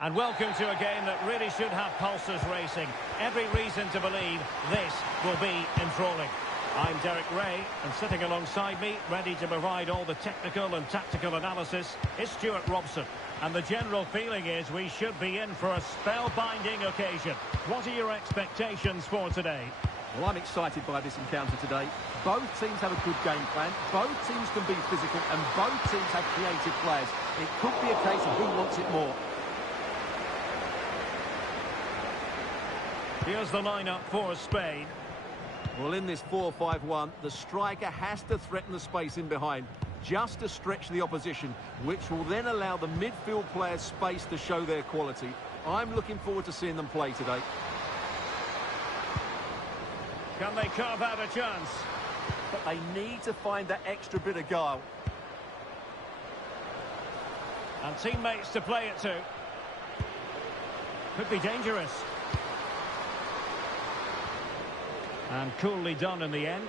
And welcome to a game that really should have pulses racing. Every reason to believe this will be enthralling. I'm Derek Ray, and sitting alongside me, ready to provide all the technical and tactical analysis, is Stuart Robson. And the general feeling is we should be in for a spellbinding occasion. What are your expectations for today? Well, I'm excited by this encounter today. Both teams have a good game plan, both teams can be physical, and both teams have creative players. It could be a case of who wants it more. Here's the lineup for Spain. Well, in this 4-5-1, the striker has to threaten the space in behind, just to stretch the opposition, which will then allow the midfield players space to show their quality. I'm looking forward to seeing them play today. Can they carve out a chance? But they need to find that extra bit of guile. And teammates to play it to. Could be dangerous. And coolly done in the end.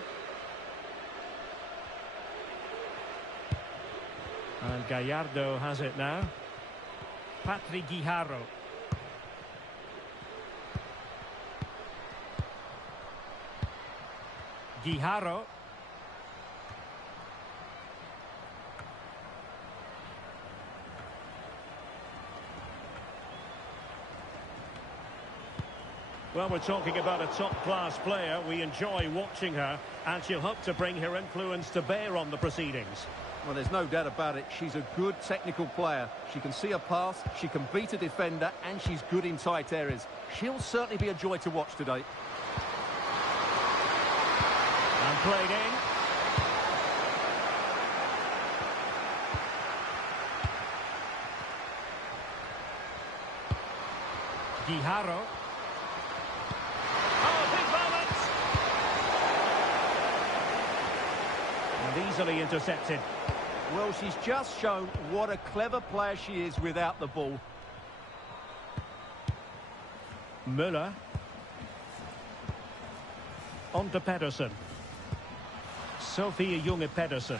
And Gallardo has it now. Patrick Guijarro. Guijarro. Well, we're talking about a top-class player. We enjoy watching her, and she'll hope to bring her influence to bear on the proceedings. Well, there's no doubt about it. She's a good technical player. She can see a pass, she can beat a defender, and she's good in tight areas. She'll certainly be a joy to watch today. And played in. Guijarro. Easily intercepted. Well, she's just shown what a clever player she is without the ball. Müller. On to Pedersen. Sophia Junge Pedersen.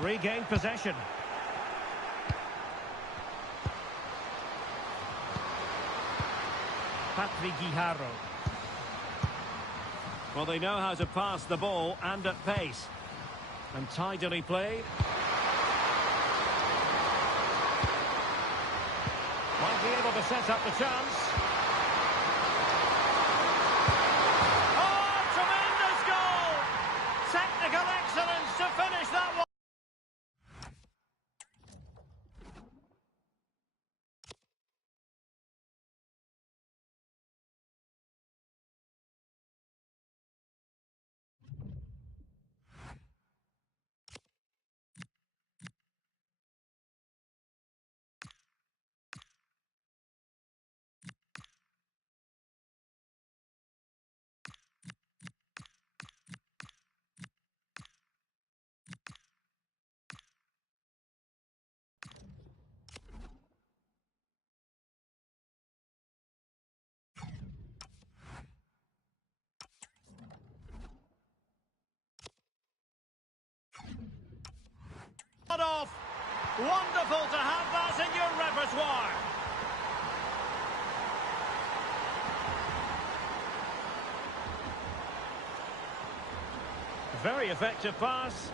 Regained possession. Patrick Guijarro. Well, they know how to pass the ball and at pace. And tidily played. Might be able to set up the chance. Oh, tremendous goal! Technical excellence to finish that one. Off. Wonderful to have that in your repertoire. Very effective pass.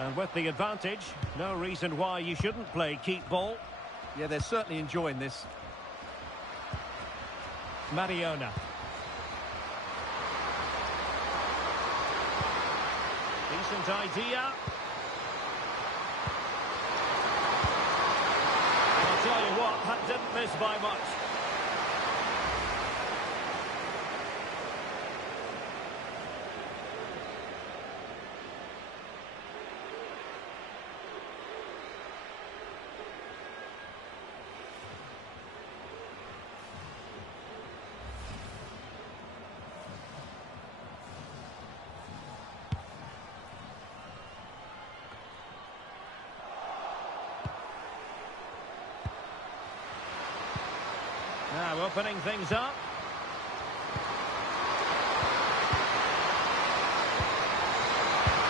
And with the advantage, no reason why you shouldn't play keep ball. Yeah, they're certainly enjoying this. Mariona. Decent idea. And I'll tell you what, that didn't miss by much. Now opening things up.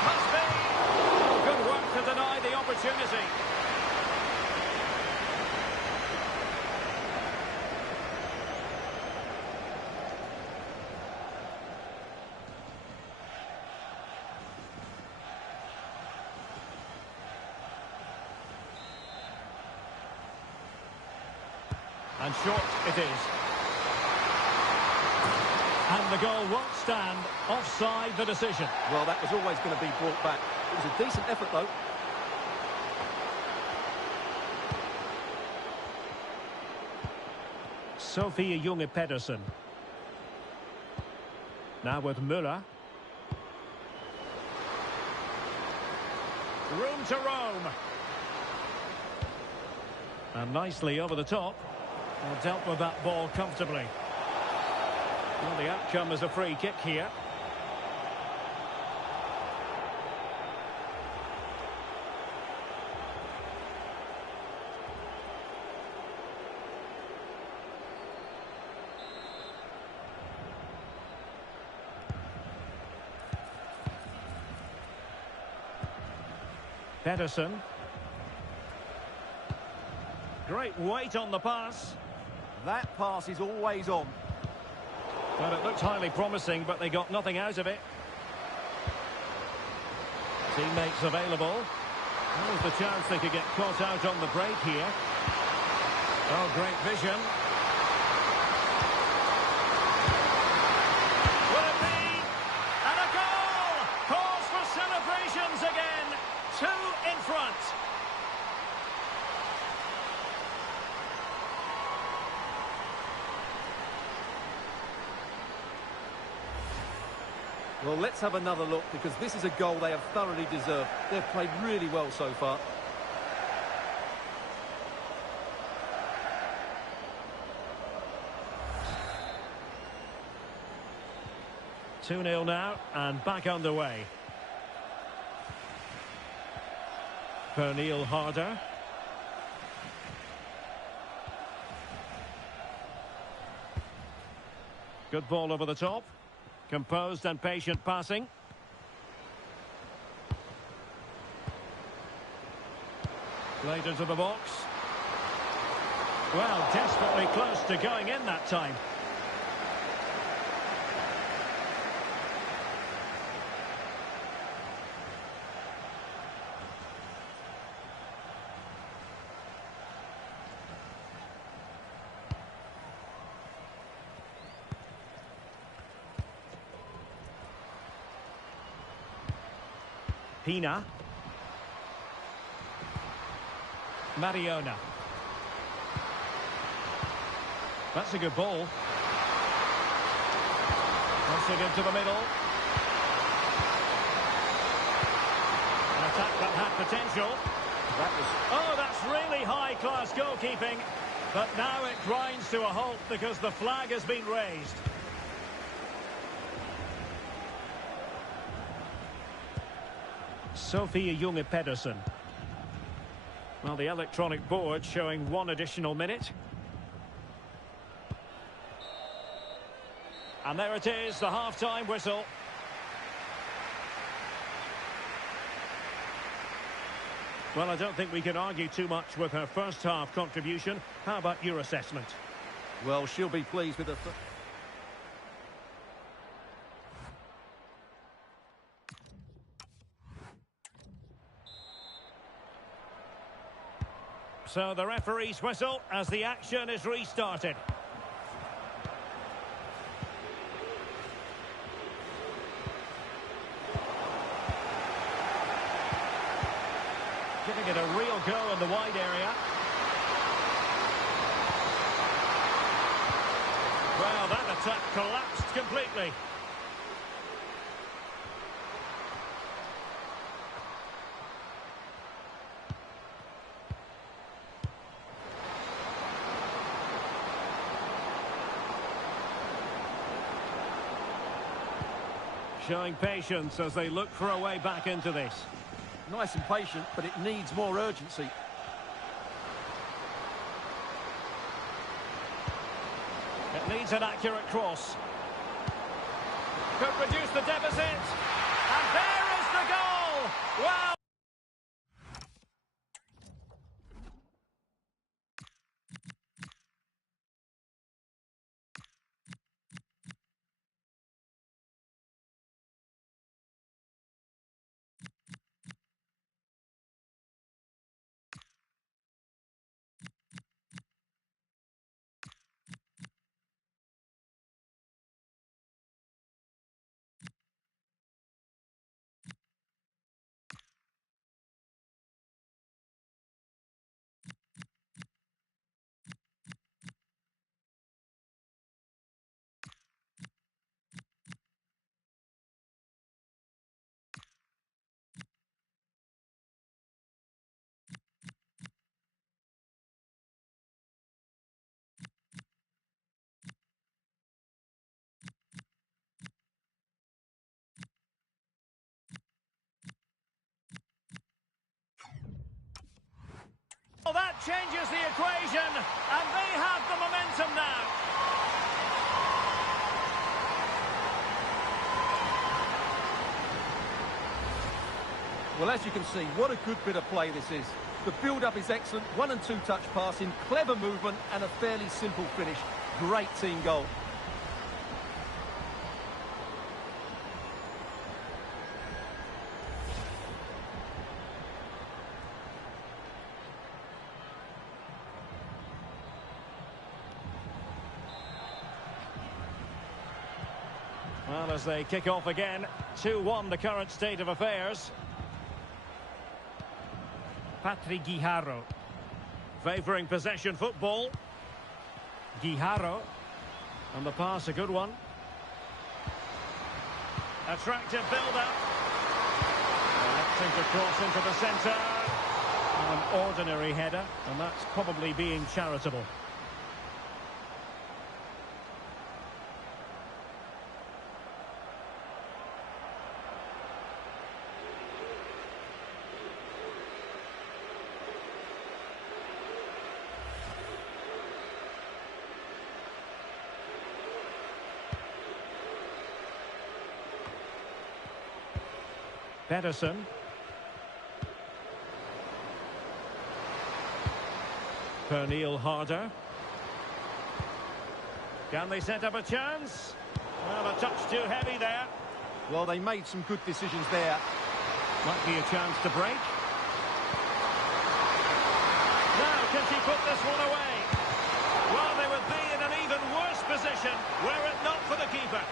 Must be! Good work to deny the opportunity. And short it is. And the goal won't stand. Offside the decision. Well, that was always going to be brought back. It was a decent effort, though. Sophia Junge Pedersen. Now with Müller. Room to roam. And nicely over the top. Well, dealt with that ball comfortably. Well, the outcome is a free kick here. Pedersen. Great weight on the pass. That pass is always on. Well, it looked highly promising, but they got nothing out of it. Teammates available. There's the chance they could get caught out on the break here. Oh, great vision. Will it be? And a goal! Cause for celebrations again. 2 in front. Well, let's have another look, because this is a goal they have thoroughly deserved. They've played really well so far. Two 2-0 now, and back underway. Pernille Harder. Good ball over the top. Composed and patient passing. Played into the box. Well, desperately close to going in that time. Pina. Mariona. That's a good ball. Crossing into the middle. An attack that had potential. Oh, that's really high-class goalkeeping. But now it grinds to a halt because the flag has been raised. Sophia Junge Pedersen. Well, the electronic board showing 1 additional minute. And there it is, the half-time whistle. Well, I don't think we can argue too much with her first half contribution. How about your assessment? Well, she'll be pleased with the... So the referee's whistle as the action is restarted. Giving it a real go in the wide area. Well, that attack collapsed completely. Showing patience as they look for a way back into this. Nice and patient, but it needs more urgency. Needs an accurate cross. Could reduce the deficit. And there is the goal! Wow! Well, that changes the equation, and they have the momentum now. Well, as you can see, what a good bit of play this is. The build-up is excellent, 1- and 2-touch passing, clever movement, and a fairly simple finish. Great team goal. Well, as they kick off again, 2-1 the current state of affairs. Patrick Guijarro, favouring possession football. Guijarro, and the pass a good one. Attractive build-up. Electing to cross into the centre. An ordinary header, and that's probably being charitable. Pedersen. Pernille Harder. Can they set up a chance? Well, a touch too heavy there. Well, they made some good decisions there. Might be a chance to break. Now, can she put this one away? Well, they would be in an even worse position were it not for the keeper.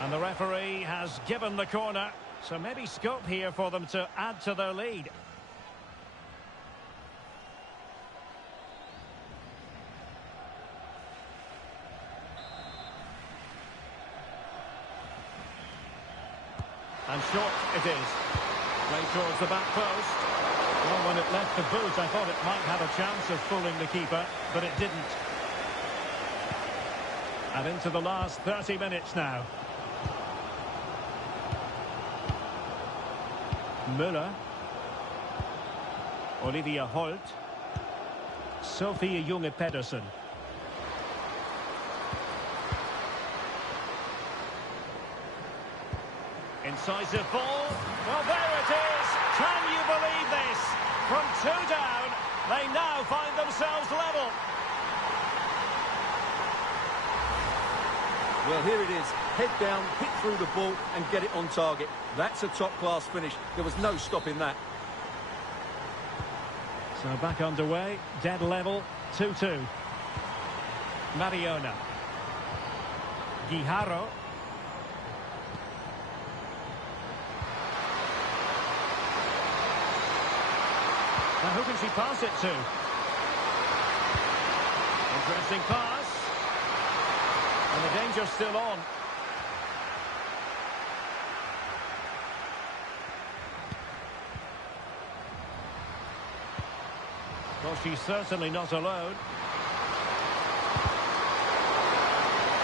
And the referee has given the corner. So maybe scope here for them to add to their lead. And short it is. Play towards the back post. Well, when it left the boot, I thought it might have a chance of fooling the keeper, but it didn't. And into the last 30 minutes now. Müller, Olivia Holt, Sophie Junge Pedersen. Incisive ball. Well, there it is. Can you believe this? From 2 down, they now find themselves level. Well, here it is. Head down, hit through the ball and get it on target. That's a top-class finish. There was no stopping that. So back underway, dead level, 2-2. Mariona. Guijarro. Now who can she pass it to? Interesting pass. And the danger's still on. Well, she's certainly not alone.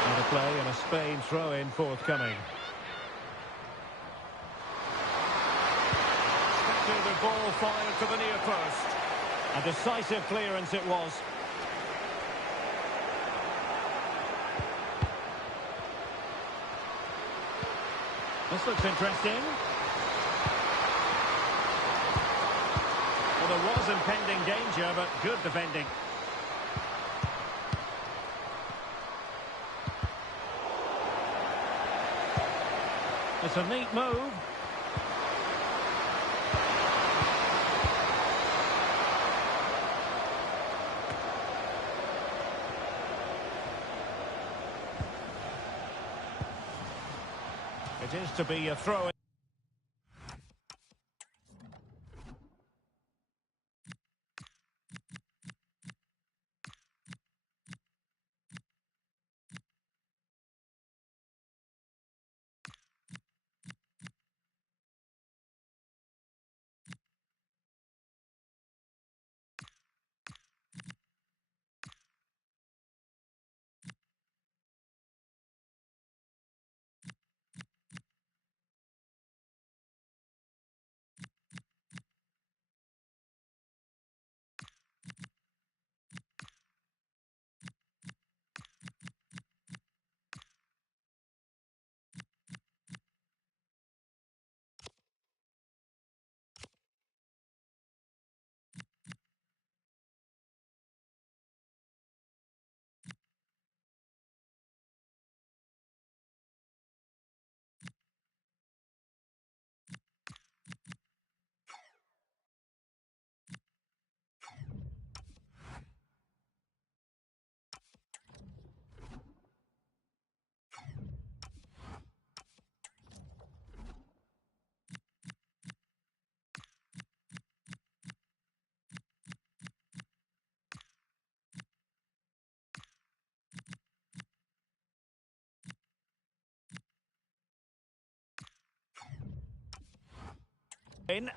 And a play and a Spain throw-in forthcoming. The ball fired to the near post. A decisive clearance it was. This looks interesting. Well, there was impending danger, but good defending. It's a neat move. It is to be a throw-in. In.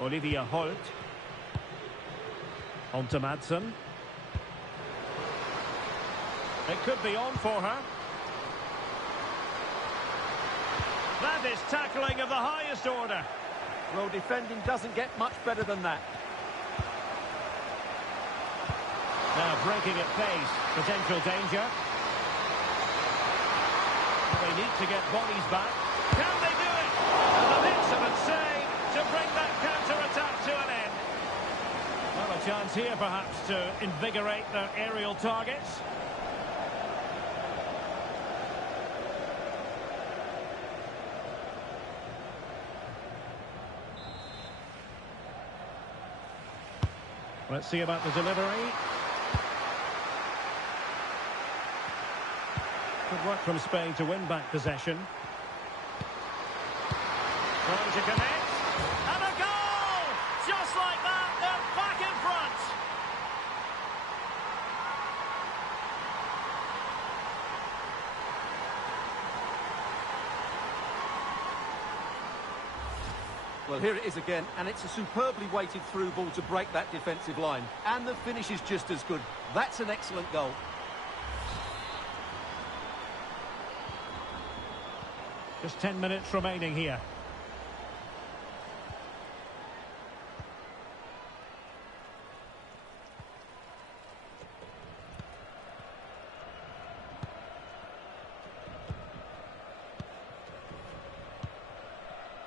Olivia Holt. On to Madsen. It could be on for her. That is tackling of the highest order. Well, defending doesn't get much better than that. Now breaking at pace. Potential danger. They need to get bodies back. Can they do it? And an excellent save to bring that counter-attack to an end. Well, a chance here perhaps to invigorate their aerial targets. Let's see about the delivery. Good work from Spain to win back possession. Trying to connect. And a goal! Just like that, they're back in front. Well, here it is again, and it's a superbly weighted through ball to break that defensive line. And the finish is just as good. That's an excellent goal. Just 10 minutes remaining here.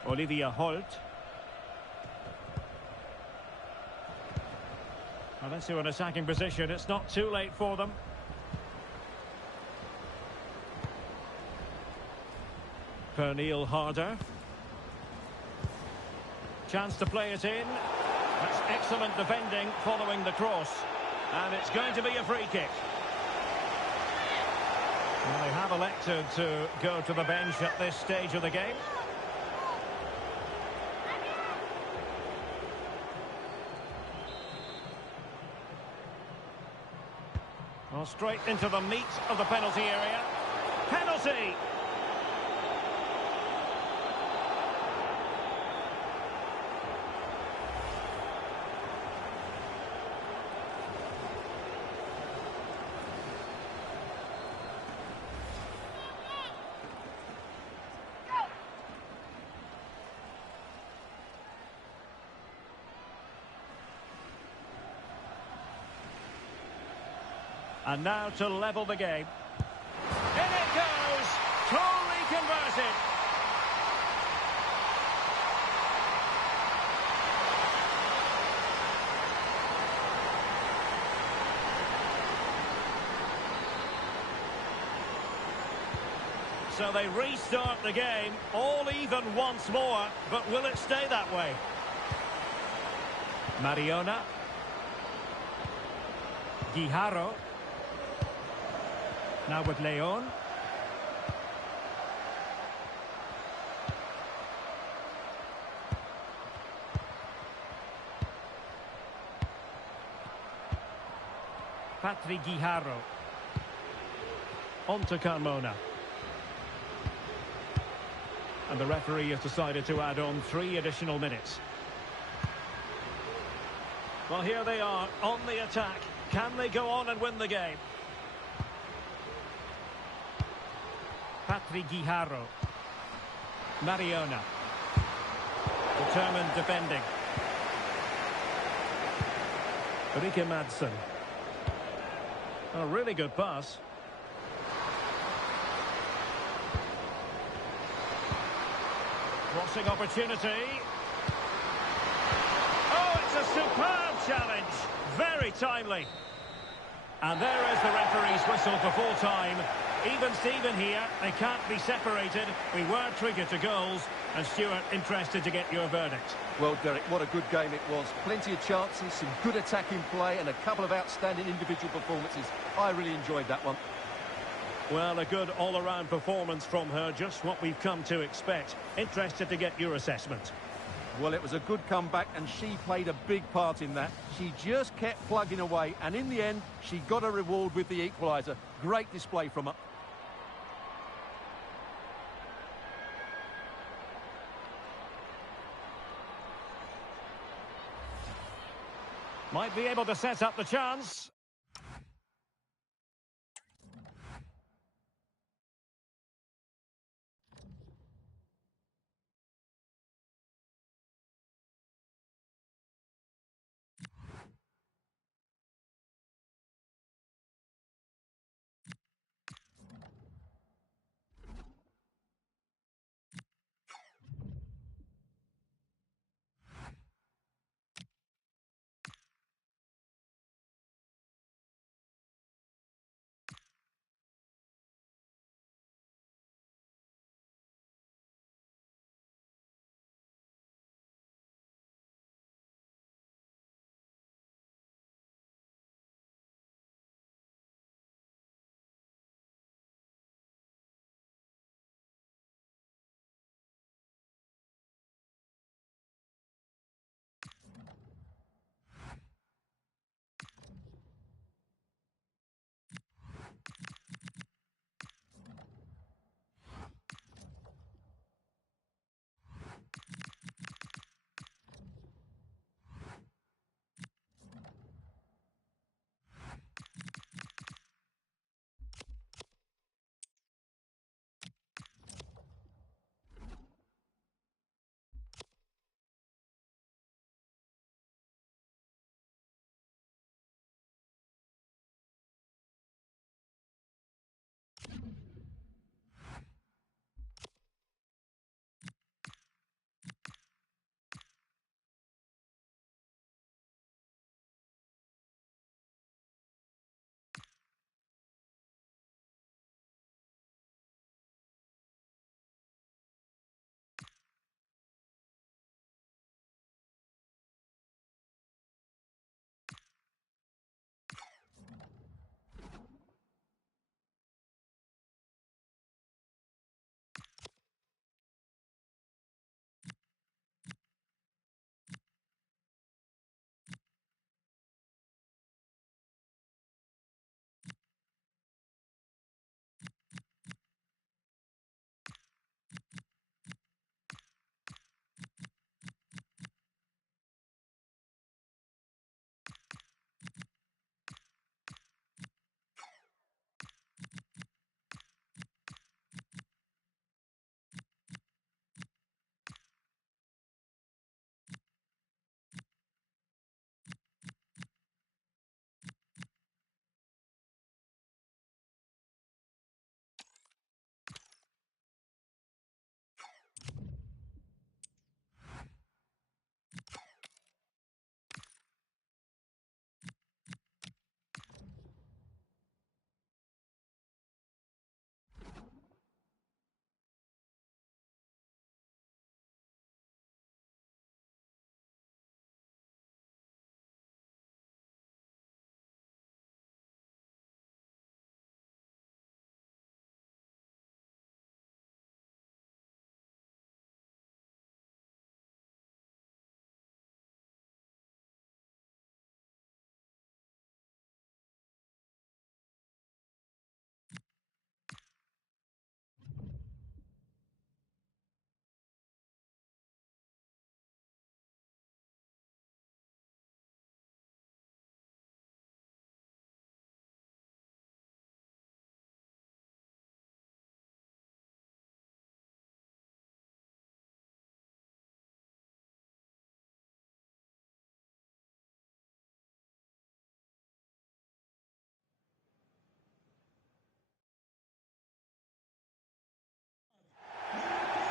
Olivia Holt. Well, let's see an attacking position. It's not too late for them. Pernille Harder. Chance to play it in. That's excellent defending following the cross. And it's going to be a free kick. Well, they have elected to go to the bench at this stage of the game. Well, straight into the meat of the penalty area. Penalty! And now to level the game. In it goes! Totally converted! So they restart the game, all even once more, but will it stay that way? Mariona. Guijarro. Now with Leon. Patrick Guijarro. On to Carmona. And the referee has decided to add on 3 additional minutes. Well, here they are on the attack. Can they go on and win the game? Patrick Guijarro. Mariona. Determined defending. Ricky Madsen. A really good pass. Crossing opportunity. Oh, it's a superb challenge. Very timely. And there is the referee's whistle for full time. Even Steven here. They can't be separated. We were triggered to goals. And Stuart, interested to get your verdict. Well, Derek, what a good game it was. Plenty of chances, some good attacking play, and a couple of outstanding individual performances. I really enjoyed that one. Well, a good all-around performance from her, just what we've come to expect. Interested to get your assessment. Well, it was a good comeback, and she played a big part in that. She just kept plugging away, and in the end, she got a reward with the equaliser. Great display from her. Might be able to set up the chance.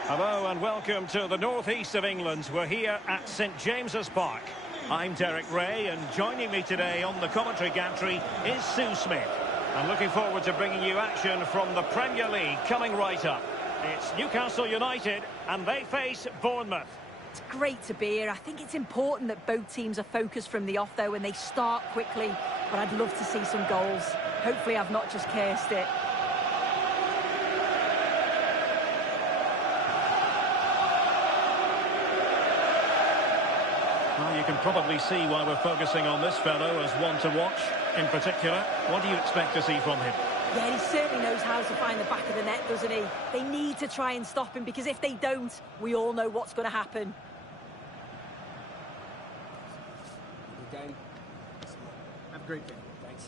Hello and welcome to the northeast of England. We're here at St James's Park. I'm Derek Ray, and joining me today on the commentary gantry is Sue Smith. I'm looking forward to bringing you action from the Premier League coming right up. It's Newcastle United and they face Bournemouth. It's great to be here. I think it's important that both teams are focused from the off though and they start quickly. But I'd love to see some goals. Hopefully I've not just cursed it. Well, you can probably see why we're focusing on this fellow as one to watch. In particular, what do you expect to see from him? Yeah, he certainly knows how to find the back of the net, doesn't he? They need to try and stop him, because if they don't, we all know what's going to happen. Good game. Have a great game. Thanks.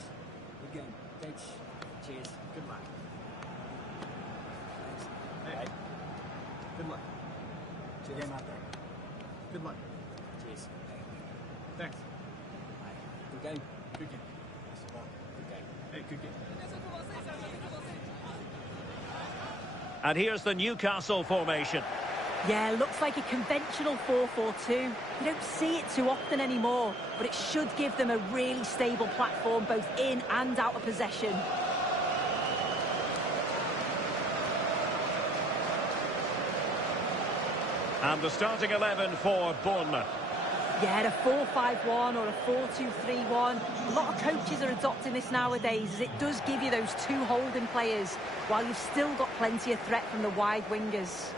Good game. Thanks. Cheers. Good luck. Thanks. Hey. Good luck. Cheers. Game out there. Good luck. Cheers. Thanks. Good game. Good game. Good game. Hey, good game. And here's the Newcastle formation. Yeah, looks like a conventional 4-4-2. You don't see it too often anymore, but it should give them a really stable platform both in and out of possession. And the starting 11 for Bournemouth. Yeah, a 4-5-1 or a 4-2-3-1. A lot of coaches are adopting this nowadays, as it does give you those two holding players, while you've still got plenty of threat from the wide wingers.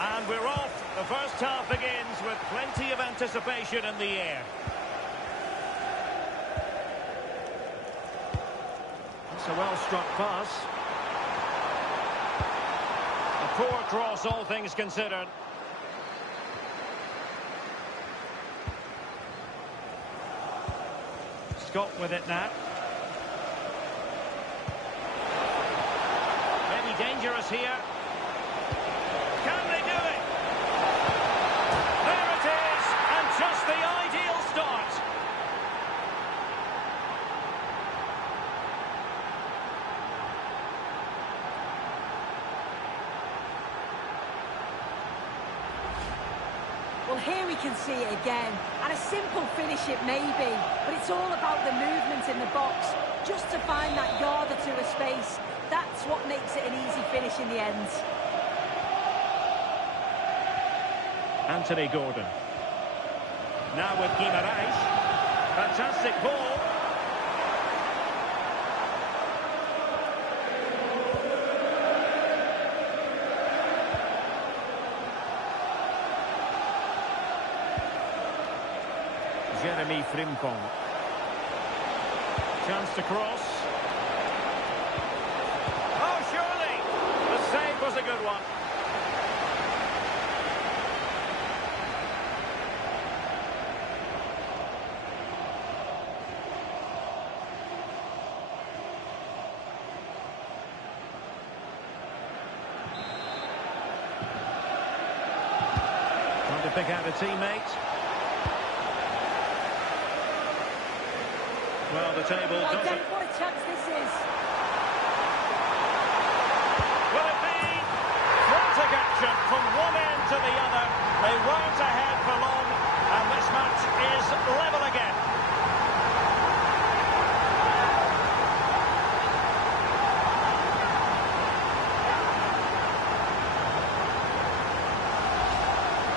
And we're off. The first half begins with plenty of anticipation in the air. It's a well-struck pass. A poor cross, all things considered. Scott with it now. Maybe dangerous here. Can they do it? There it is, and just the ideal start. Well, here we can see it again, and a simple finish it may be, but it's all about the movement in the box, just to find that yard or two of space. That's what makes it an easy finish in the end. Anthony Gordon. Now with Guimaraes. Fantastic ball. Jeremy Frimpong. Chance to cross. Oh, surely! The save was a good one. Trying to pick out a teammate. Well, the table doesn't... What a chance this is. Will it be? Frantic action from one end to the other. They weren't ahead for long, and this match is level again.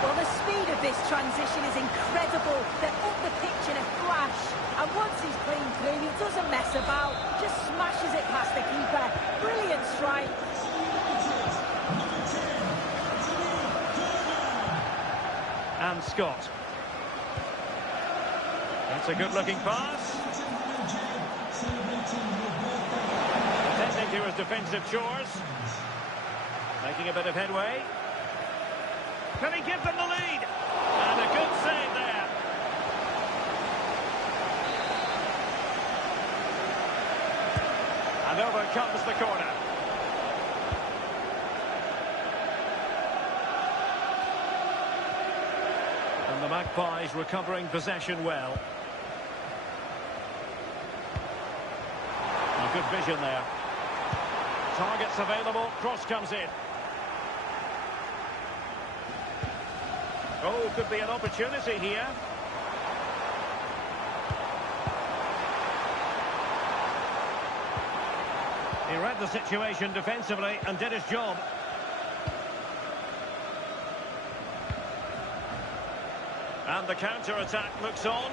Well, the speed of this transition is incredible. They're up the pitch in a flash. And once he's clean through, he doesn't mess about, just smashes it past the keeper. Brilliant strike. And Scott. That's a good-looking pass. Attending to his defensive chores. Making a bit of headway. Can he give them the lead? And a good save there. And over comes the corner. And the Magpies recovering possession well. good vision there. Targets available, cross comes in. Oh, could be an opportunity here. He read the situation defensively and did his job. And the counter-attack looks on.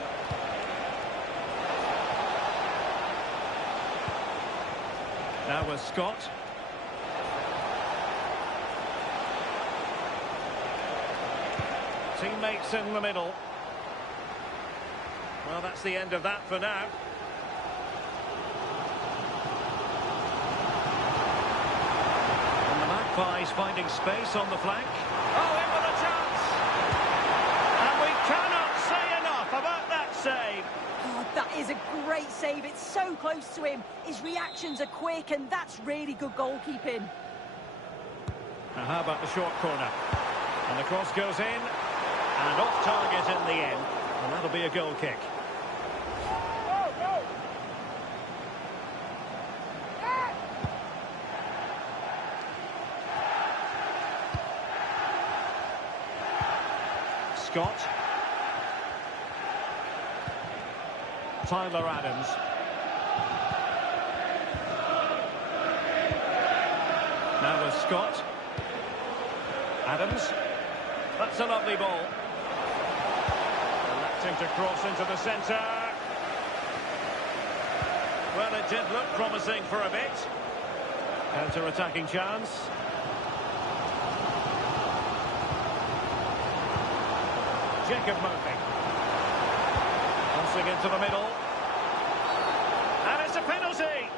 Now with Scott. Teammates in the middle. Well, that's the end of that for now. And the Magpies finding space on the flank. Oh, in with a chance! And we cannot say enough about that save. Oh, that is a great save. It's so close to him. His reactions are quick, and that's really good goalkeeping. Now, how about the short corner? And the cross goes in. And off target in the end. And that'll be a goal kick. Scott. Tyler Adams. Now with Scott. Adams. That's a lovely ball. Electing to cross into the centre. Well, it did look promising for a bit. Counter-attacking chance. Jacob Murphy. Crossing into the middle. And it's a penalty.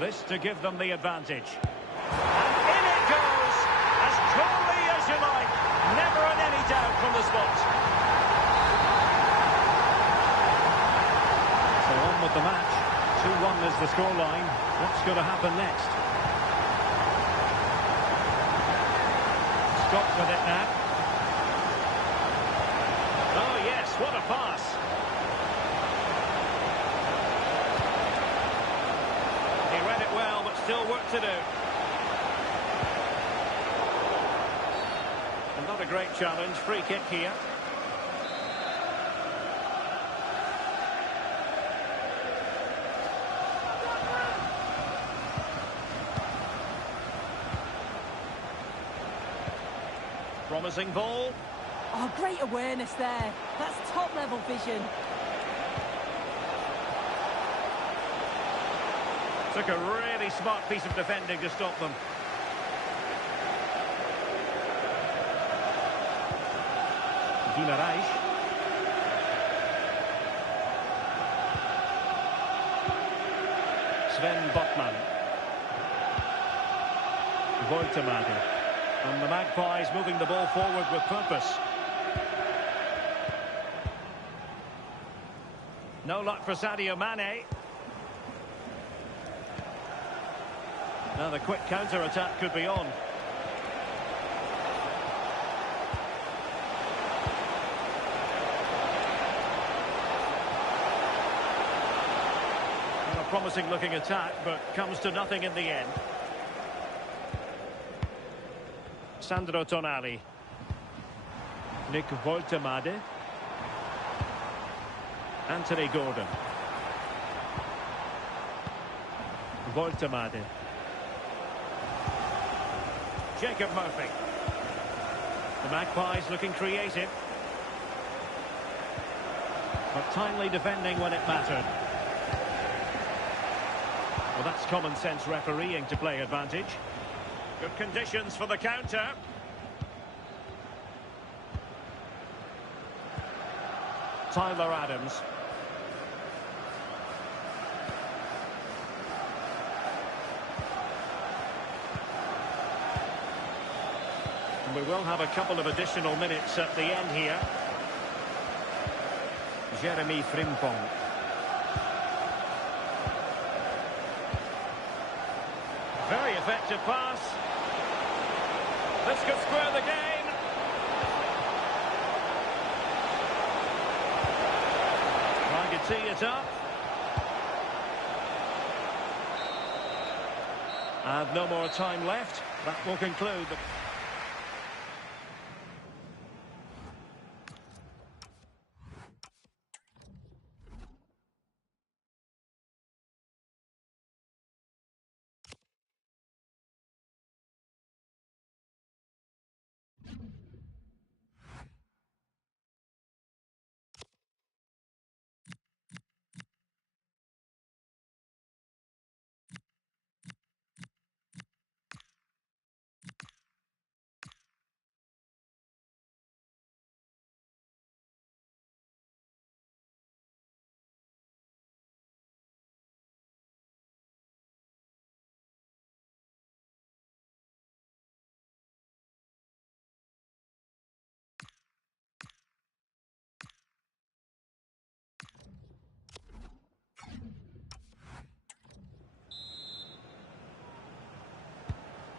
This to give them the advantage. And in it goes, as coolly as you like. Never in any doubt from the spot. So on with the match. 2-1 is the scoreline. What's going to happen next? Scott with it now. Oh yes, what a pass. He read it well, but still work to do. And not a great challenge. Free kick here. Promising ball. Oh, great awareness there. That's top-level vision. Took a really smart piece of defending to stop them. Guimaraes. Sven Botman. Woltemade. And the Magpies moving the ball forward with purpose. No luck for Sadio Mane. Now the quick counter-attack could be on. And a promising looking attack, but comes to nothing in the end. Sandro Tonali. Nick Woltemade. Anthony Gordon. Woltemade. Jacob Murphy. The Magpies looking creative. But timely defending when it mattered. Well, that's common sense refereeing to play advantage. Good conditions for the counter. Tyler Adams. And we will have a couple of additional minutes at the end here. Jeremy Frimpong. Very effective pass. This could square the game. tee it up. And no more time left. That will conclude the...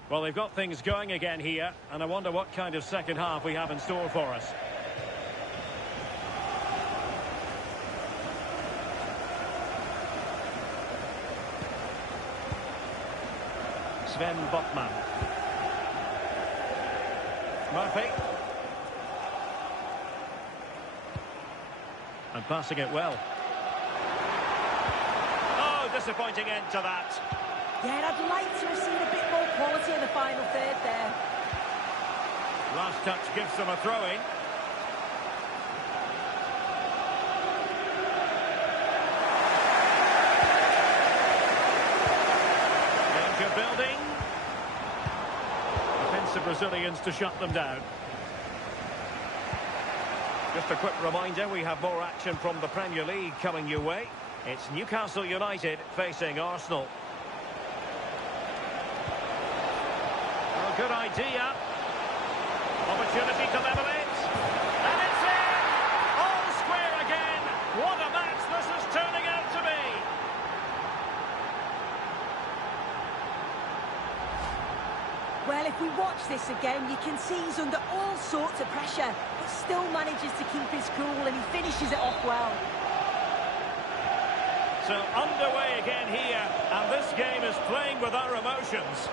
Well, they've got things going again here, and I wonder what kind of second half we have in store for us. Sven Botman. Murphy. And passing it well. Oh, disappointing end to that. Yeah, I'd like to have seen a bit more quality in the final third there. Last touch gives them a throw-in. Danger building. Defensive Brazilians to shut them down. Just a quick reminder, we have more action from the Premier League coming your way. It's Newcastle United facing Arsenal. Good idea. Opportunity to level it. And it's in! All square again. What a match this is turning out to be. Well, if we watch this again, you can see he's under all sorts of pressure, but still manages to keep his cool and he finishes it off well. So underway again here, and this game is playing with our emotions.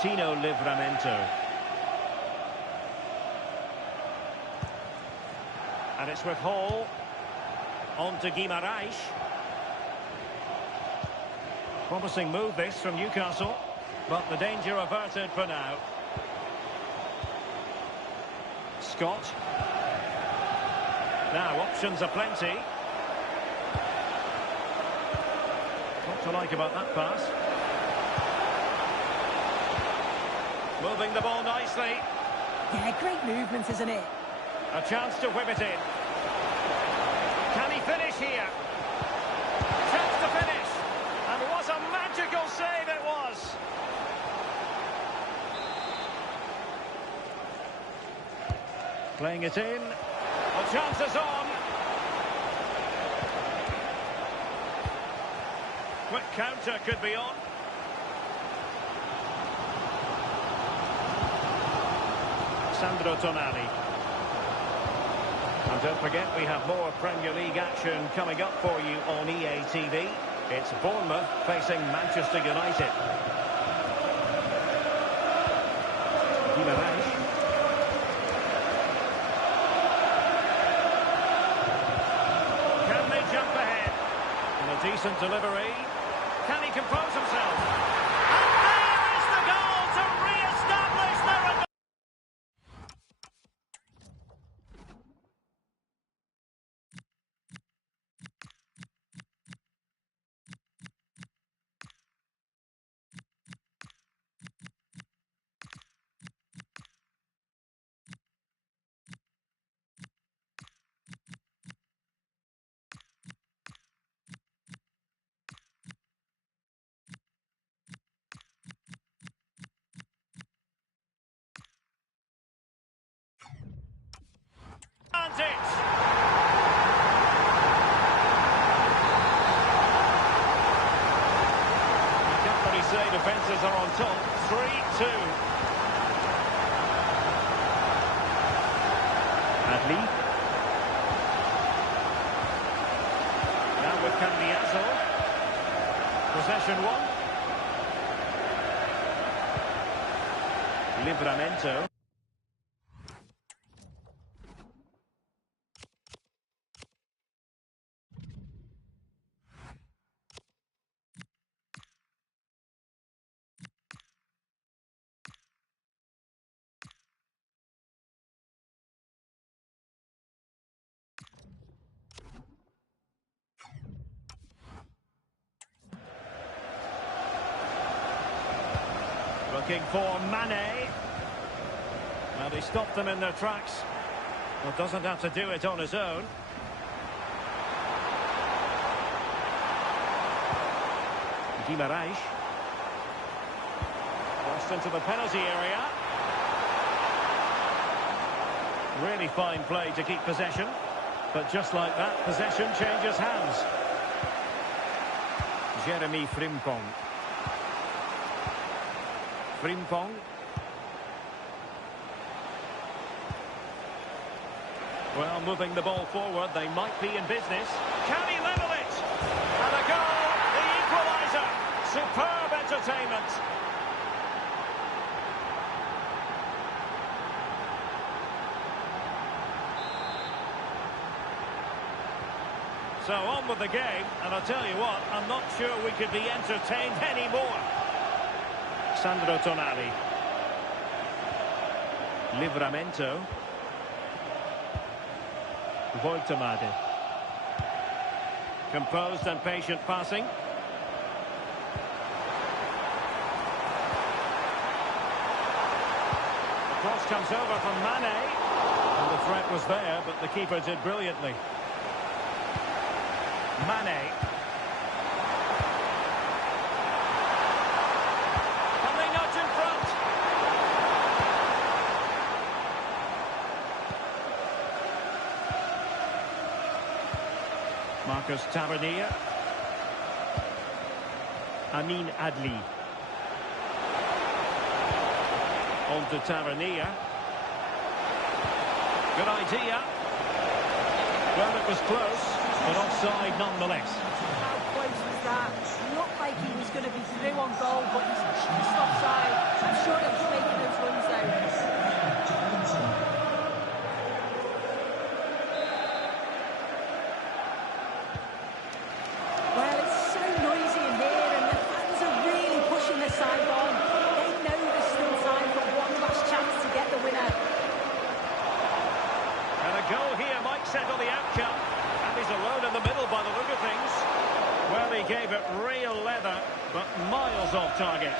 Tino Livramento. And it's with Hall. On to Guimarães. Promising move this from Newcastle, but the danger averted for now. Scott. Now options are plenty. What to like about that pass? Moving the ball nicely. Yeah, great movement, isn't it? A chance to whip it in. Can he finish here? Chance to finish. And what a magical save it was. Playing it in. The chance is on. Quick counter could be on. Sandro Tonali. And don't forget, we have more Premier League action coming up for you on EA TV. It's Bournemouth facing Manchester United. Guimarães. Can they jump ahead? And a decent delivery. Can he compose himself? And there is the goal to re-establish their... Say defences are on top. 3-2. Adli. Possession one. Livramento. Looking for Mane. Well, he stopped them in their tracks. Well, doesn't have to do it on his own. Guimaraes. Crossed into the penalty area. Really fine play to keep possession. But just like that, possession changes hands. Jeremy Frimpong. Frimpong. Well, moving the ball forward, they might be in business. Can he level it? And a goal, the equaliser. Superb entertainment. So on with the game, and I'll tell you what, I'm not sure we could be entertained anymore. Sandro Tonali. Livramento. Woltemade. Composed and patient passing. The cross comes over from Mane. And the threat was there, but the keeper did brilliantly. Mane. Can they nudge in front? Marquez Tavanier. Adli. On to Tavanier. Good idea. Well, it was close, but offside nonetheless. How close was that? It looked like he was going to be through on goal, but he's just offside. I'm sure he'll be making those runs though. Settle the outcome, and he's alone in the middle by the look of things. Well, he gave it real leather, but miles off target.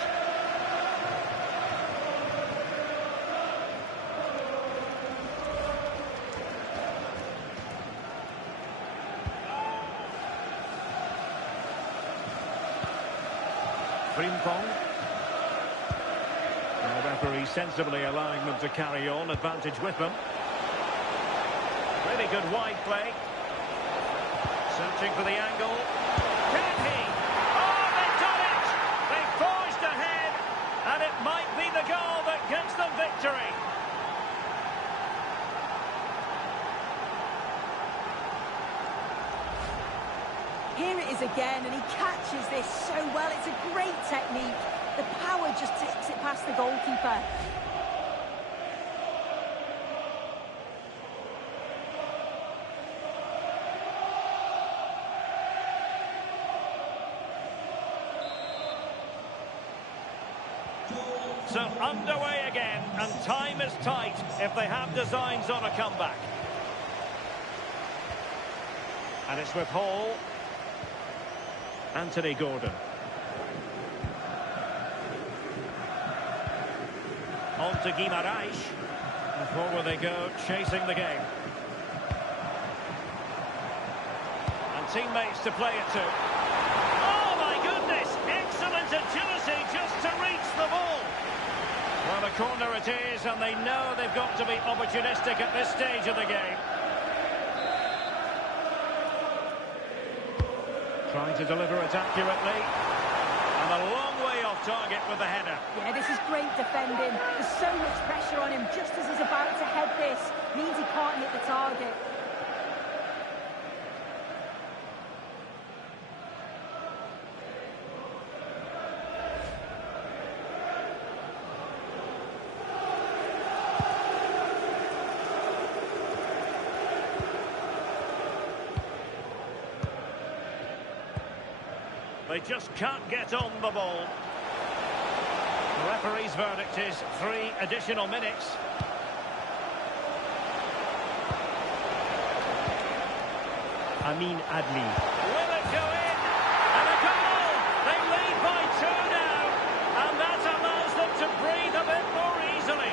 Frimpong. The referee sensibly allowing them to carry on, advantage with them. Really good wide play. Searching for the angle. Can he? Oh, they've done it! They've forged ahead, and it might be the goal that gives them victory. Here it is again, and he catches this so well. It's a great technique. The power just takes it past the goalkeeper. So underway again, and time is tight if they have designs on a comeback. And it's with Hall. Anthony Gordon. On to Guimaraes. And forward they go, chasing the game. And teammates to play it to. Oh my goodness! Excellent agility just to reach the ball. Well, a corner it is, and they know they've got to be opportunistic at this stage of the game. Trying to deliver it accurately. And a long way off target with the header. Yeah, this is great defending. There's so much pressure on him just as he's about to head this. Means he can't hit the target. They just can't get on the ball. The referee's verdict is 3 additional minutes. Adli. Will it go in? And a goal! They lead by 2 now. And that allows them to breathe a bit more easily.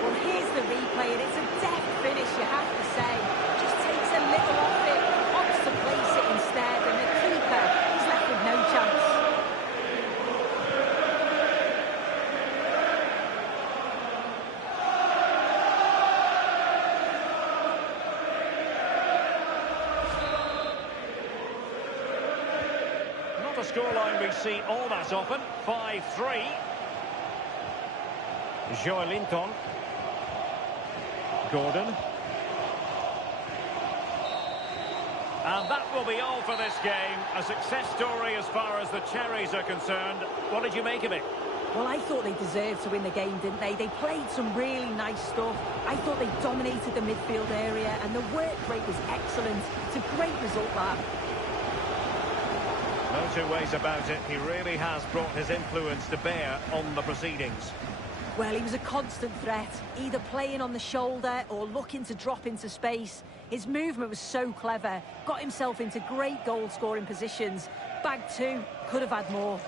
Well, here's the replay, and it's a deft finish, you have to say. Just takes a little off it, opts to place it instead, and the keeper is left with no chance. Not a scoreline we see all that often. 5-3. Joelinton. Gordon. And that will be all for this game. A success story as far as the Cherries are concerned. What did you make of it? Well, I thought they deserved to win the game, didn't they? They played some really nice stuff. I thought they dominated the midfield area, and the work rate was excellent. It's a great result, that. No two ways about it. He really has brought his influence to bear on the proceedings. Well, he was a constant threat, either playing on the shoulder or looking to drop into space. His movement was so clever, got himself into great goal-scoring positions. Bagged 2, could have had more.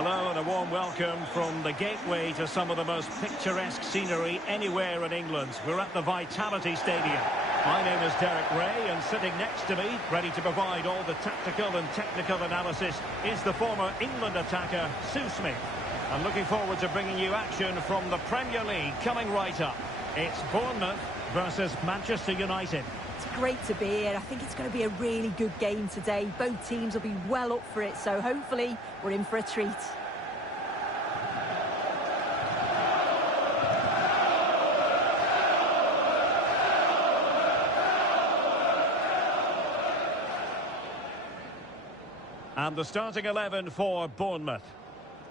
hello and a warm welcome from the gateway to some of the most picturesque scenery anywhere in England. We're at the Vitality Stadium. My name is Derek Ray, and sitting next to me, ready to provide all the tactical and technical analysis, is the former England attacker, Sue Smith. I'm looking forward to bringing you action from the Premier League coming right up. It's Bournemouth versus Manchester United. It's great to be here. I think it's going to be a really good game today. Both teams will be well up for it, so hopefully we're in for a treat. And the starting 11 for Bournemouth.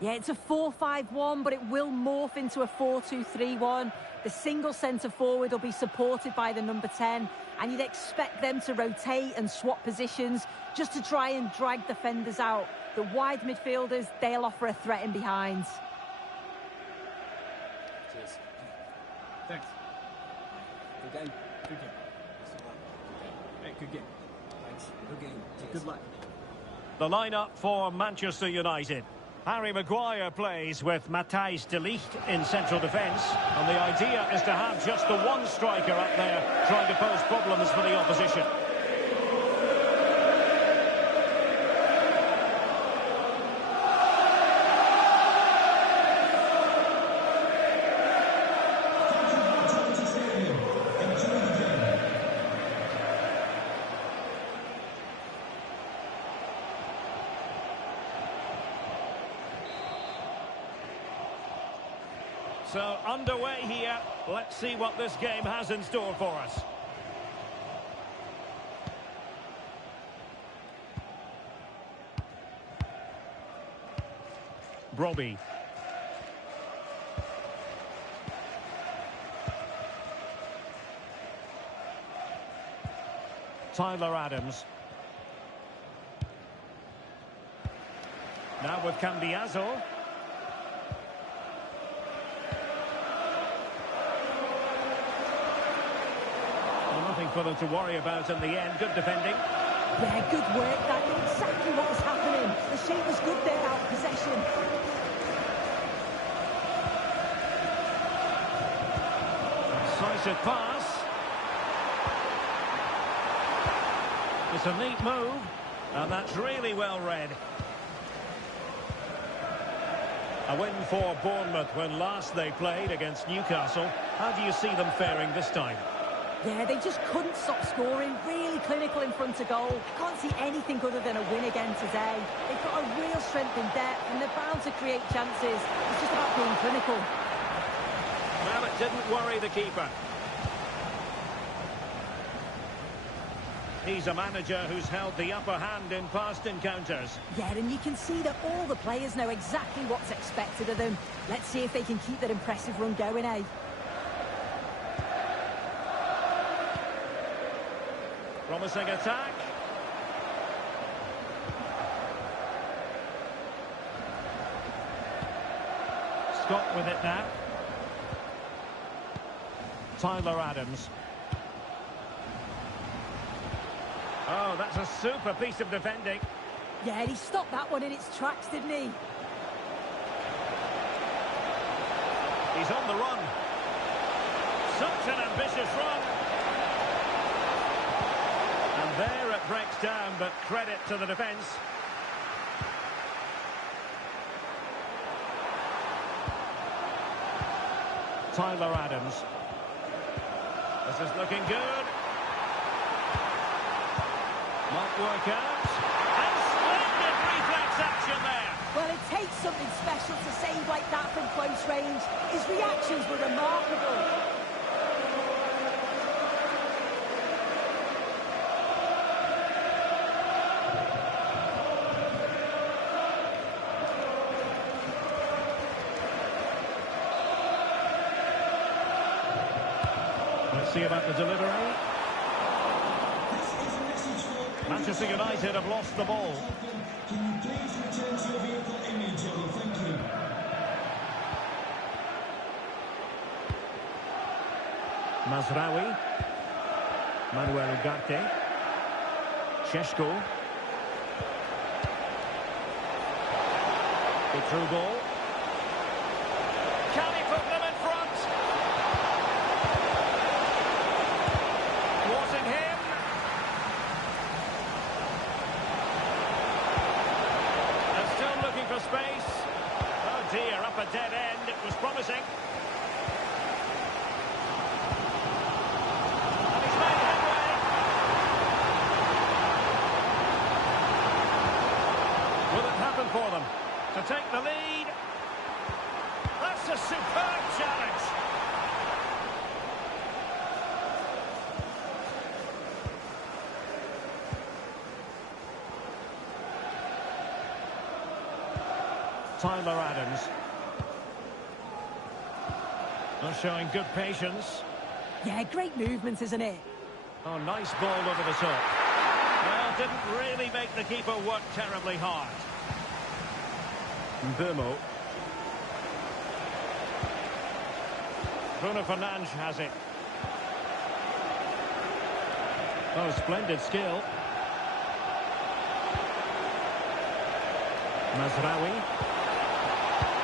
Yeah, it's a 4-5-1, but it will morph into a 4-2-3-1. The single centre-forward will be supported by the number 10, and you'd expect them to rotate and swap positions just to try and drag defenders out. The wide midfielders, they'll offer a threat in behind. Cheers. Thanks. Good game. Good game. Hey, good game. Thanks. Good game. Cheers. Good luck. The lineup for Manchester United. Harry Maguire plays with Matthijs de Ligt in central defence, and the idea is to have just the one striker up there trying to pose problems for the opposition. So, underway here. Let's see what this game has in store for us. Brobbey. Tyler Adams. Now with Cambiaso. Nothing for them to worry about in the end. Good defending. Yeah, good work. That knew exactly what was happening. The shape was good there out of possession. Decisive pass. It's a neat move, and that's really well read. A win for Bournemouth when last they played against Newcastle. How do you see them faring this time? Yeah, they just couldn't stop scoring. Really clinical in front of goal. Can't see anything other than a win again today. They've got a real strength in depth, and they're bound to create chances. It's just about being clinical. Well, it didn't worry the keeper. He's a manager who's held the upper hand in past encounters. Yeah, and you can see that all the players know exactly what's expected of them. Let's see if they can keep that impressive run going, eh? Promising attack. Scott with it now. Tyler Adams. Oh, that's a super piece of defending. Yeah, he stopped that one in its tracks, didn't he? He's on the run. Such an ambitious run. And there it breaks down, but credit to the defence. Tyler Adams. This is looking good. Might work out. And splendid reflex action there. Well, it takes something special to save like that from close range. His reactions were remarkable. Let's see about the delivery. Manchester United have lost the ball. Can you please return to your vehicle immediately? Thank you. Mazraoui. Manuel Ugarte. Sesko. The through ball. Can he put them in front? Wasn't him. They're still looking for space. Oh dear, up a dead end. It was promising. And he's made headway. Will it happen for them to take the lead? That's a superb challenge. Tyler Adams. Not showing good patience. Yeah, great movement, isn't it? Oh, nice ball over the top. Well, didn't really make the keeper work terribly hard. Bournemouth. Bruno Fernandes has it. Oh, splendid skill. Mazraoui.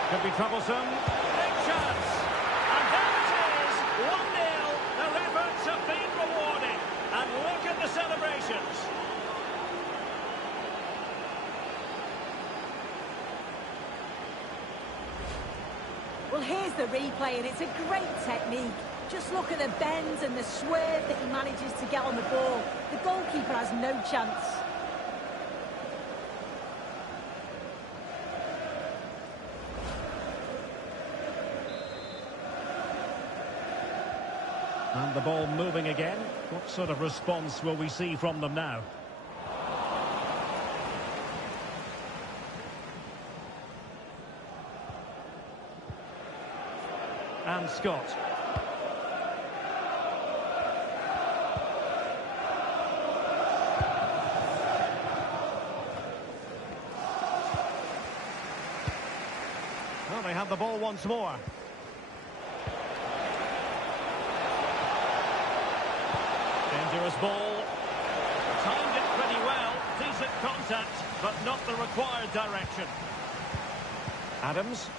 Could be troublesome. Big chance. And there it is. 1-0. Their efforts have been rewarded. And look at the celebrations. Well, here's the replay, and it's a great technique. Just look at the bends and the swerve that he manages to get on the ball. The goalkeeper has no chance. And the ball moving again. What sort of response will we see from them now? And Scott. Well, they have the ball once more. Dangerous ball. Timed it pretty well. Decent contact, but not the required direction. Adams.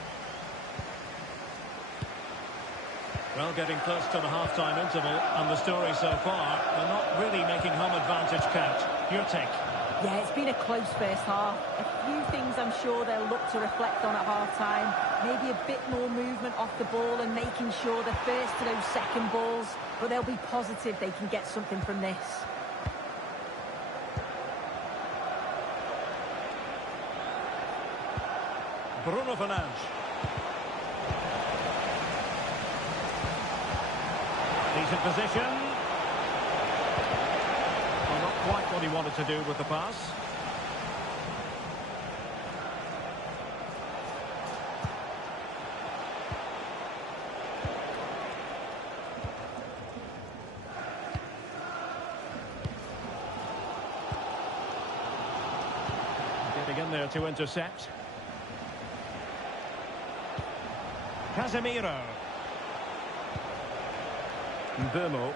Well, getting close to the half-time interval, and the story so far, they're not really making home advantage count. Your take? Yeah, it's been a close first half. A few things I'm sure they'll look to reflect on at half-time. Maybe a bit more movement off the ball and making sure they're first to those second balls. But they'll be positive they can get something from this. Bruno Fernandes. Decent position. Well, not quite what he wanted to do with the pass. Getting in there to intercept. Casemiro. Bournemouth.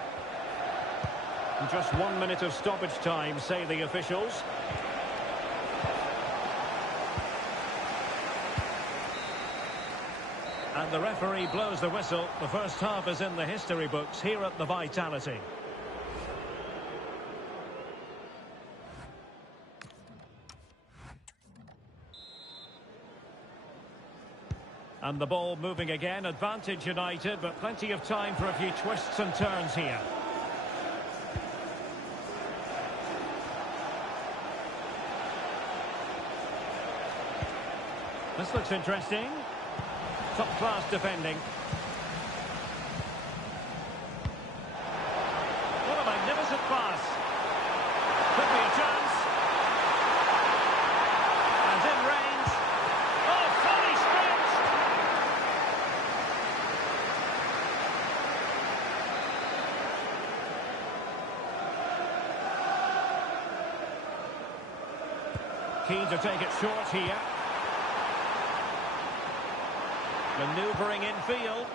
Just 1 minute of stoppage time, say the officials. And the referee blows the whistle. The first half is in the history books here at the Vitality. And the ball moving again. Advantage United, but plenty of time for a few twists and turns here. This looks interesting. Top-class defending. What a magnificent pass. Could be a chance. And in range. Oh, fully stretched. Keen to take it short here. Manoeuvring infield.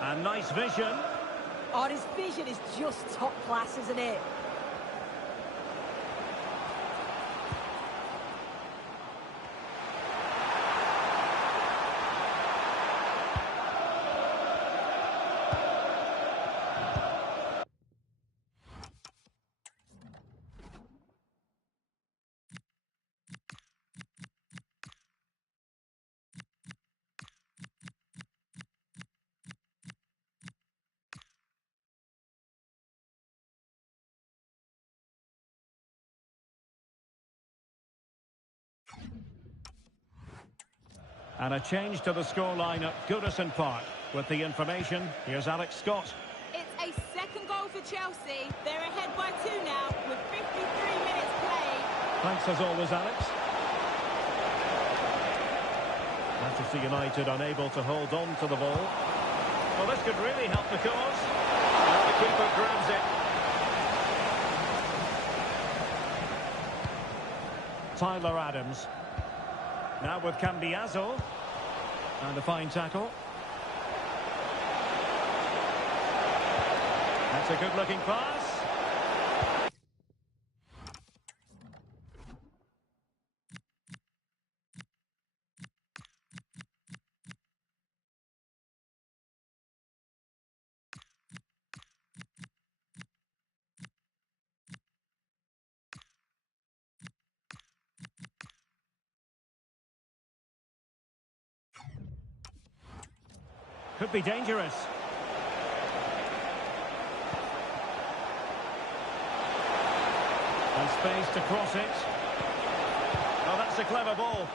And nice vision. Oh, his vision is just top class, isn't it? And a change to the scoreline at Goodison Park. With the information, here's Alex Scott. It's a second goal for Chelsea. They're ahead by 2 now with 53 minutes played. Thanks as always, Alex. Manchester United unable to hold on to the ball. Well, this could really help the cause. And the keeper grabs it. Tyler Adams. Now with Cambiazo. And a fine tackle. That's a good-looking pass. Could be dangerous. And space to cross it. Oh, that's a clever ball.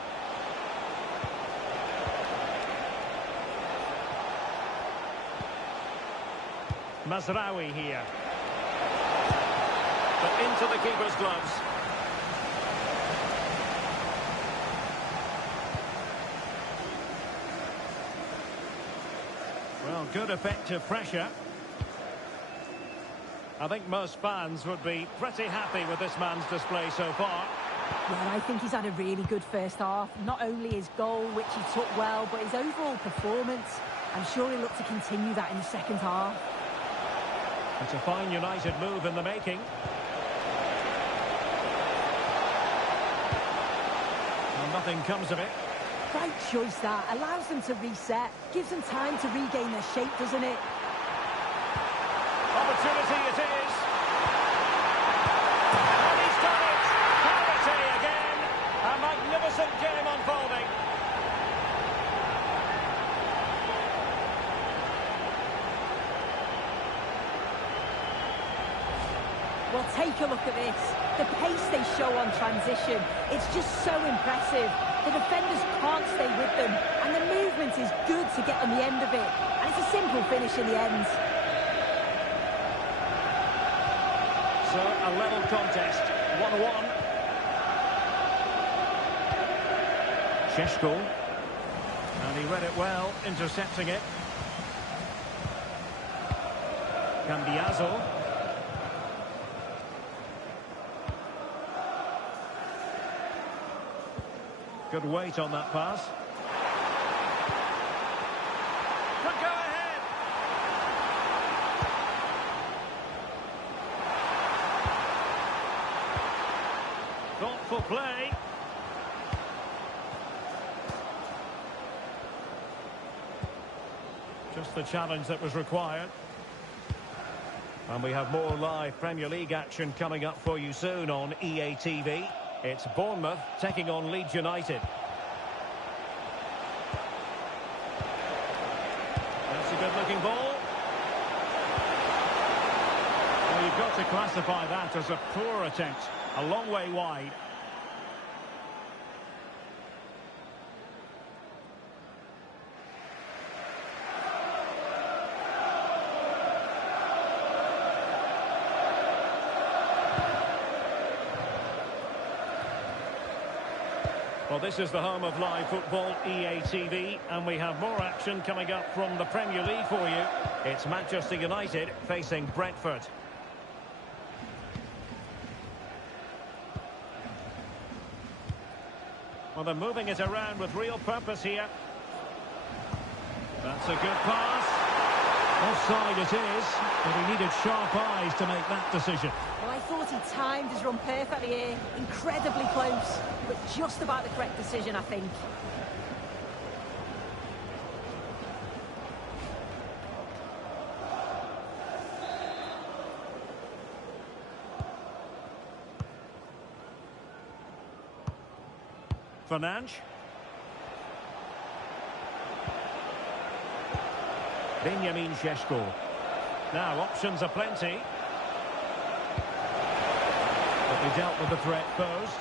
Mazraoui here. But into the keeper's gloves. Well, good effective pressure. I think most fans would be pretty happy with this man's display so far. Yeah, I think he's had a really good first half. Not only his goal, which he took well, but his overall performance. I'm sure he'll look to continue that in the second half. It's a fine United move in the making. Well, nothing comes of it. Great choice that. Allows them to reset. Gives them time to regain their shape, doesn't it? Opportunity it is. And he's done it. Penalty again. A magnificent game unfolding. Well, take a look at this. The pace they show on transition. It's just so impressive. The defenders can't stay with them. And the movement is good to get them the end of it. And it's a simple finish in the end. So, a level contest, 1-1. Sesko. And he read it well, intercepting it. Cambiazo. Good weight on that pass. Could go ahead. Thoughtful play. Just the challenge that was required. And we have more live Premier League action coming up for you soon on EA TV. It's Bournemouth taking on Leeds United. That's a good-looking ball. Well, you've got to classify that as a poor attempt. A long way wide. Well, this is the home of live football, EA TV, and we have more action coming up from the Premier League for you. It's Manchester United facing Brentford. Well, they're moving it around with real purpose here. That's a good pass. Offside it is, but he needed sharp eyes to make that decision. Well, I thought he timed his run perfectly here. Incredibly close, but just about the correct decision, I think. Fernandes. Benjamin Sesko. Now, options are plenty. But they dealt with the threat posed.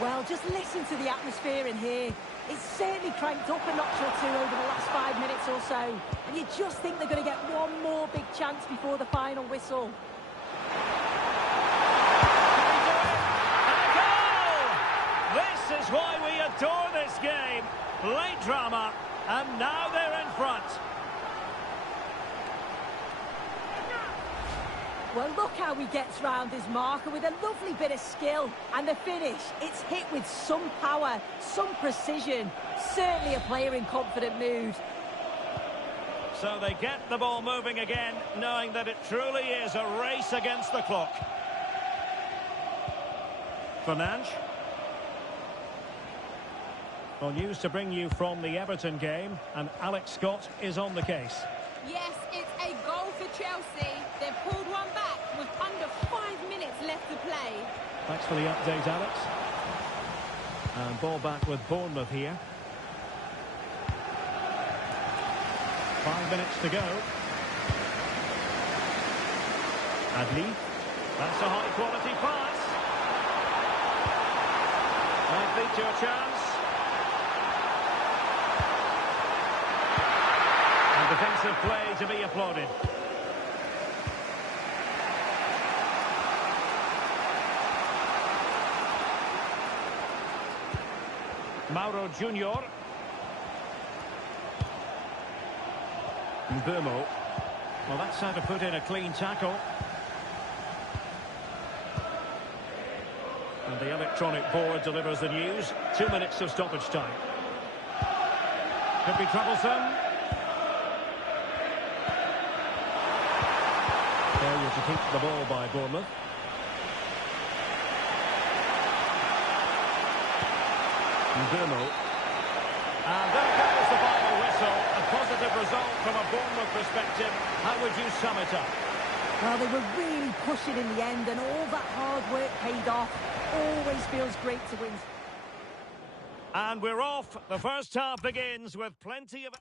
Well, just listen to the atmosphere in here. It's certainly cranked up a notch or two over the last 5 minutes or so. And you just think they're going to get one more big chance before the final whistle. This is why we adore this game. Late drama, and now they're in front. Well, look how he gets round his marker with a lovely bit of skill. And the finish, it's hit with some power, some precision. Certainly a player in confident mood. So they get the ball moving again, knowing that it truly is a race against the clock. Fernandes. Well, news to bring you from the Everton game, and Alex Scott is on the case. Yes, it's a goal for Chelsea. They've pulled one back with under 5 minutes left to play. Thanks for the update, Alex. And ball back with Bournemouth here. 5 minutes to go. Adli. That's a high-quality pass. Might lead to a chance. And defensive play to be applauded. Mauro Junior. Bournemouth. Well, that's how to put in a clean tackle. And the electronic board delivers the news. 2 minutes of stoppage time. Could be troublesome. Failure to keep the ball by Bournemouth. Bournemouth. And there goes the final whistle. A positive result from a Bournemouth perspective. How would you sum it up? Well, they were really pushing in the end, and all that hard work paid off. Always feels great to win. And we're off. The first half begins with plenty of...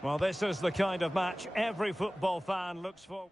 Well, this is the kind of match every football fan looks for.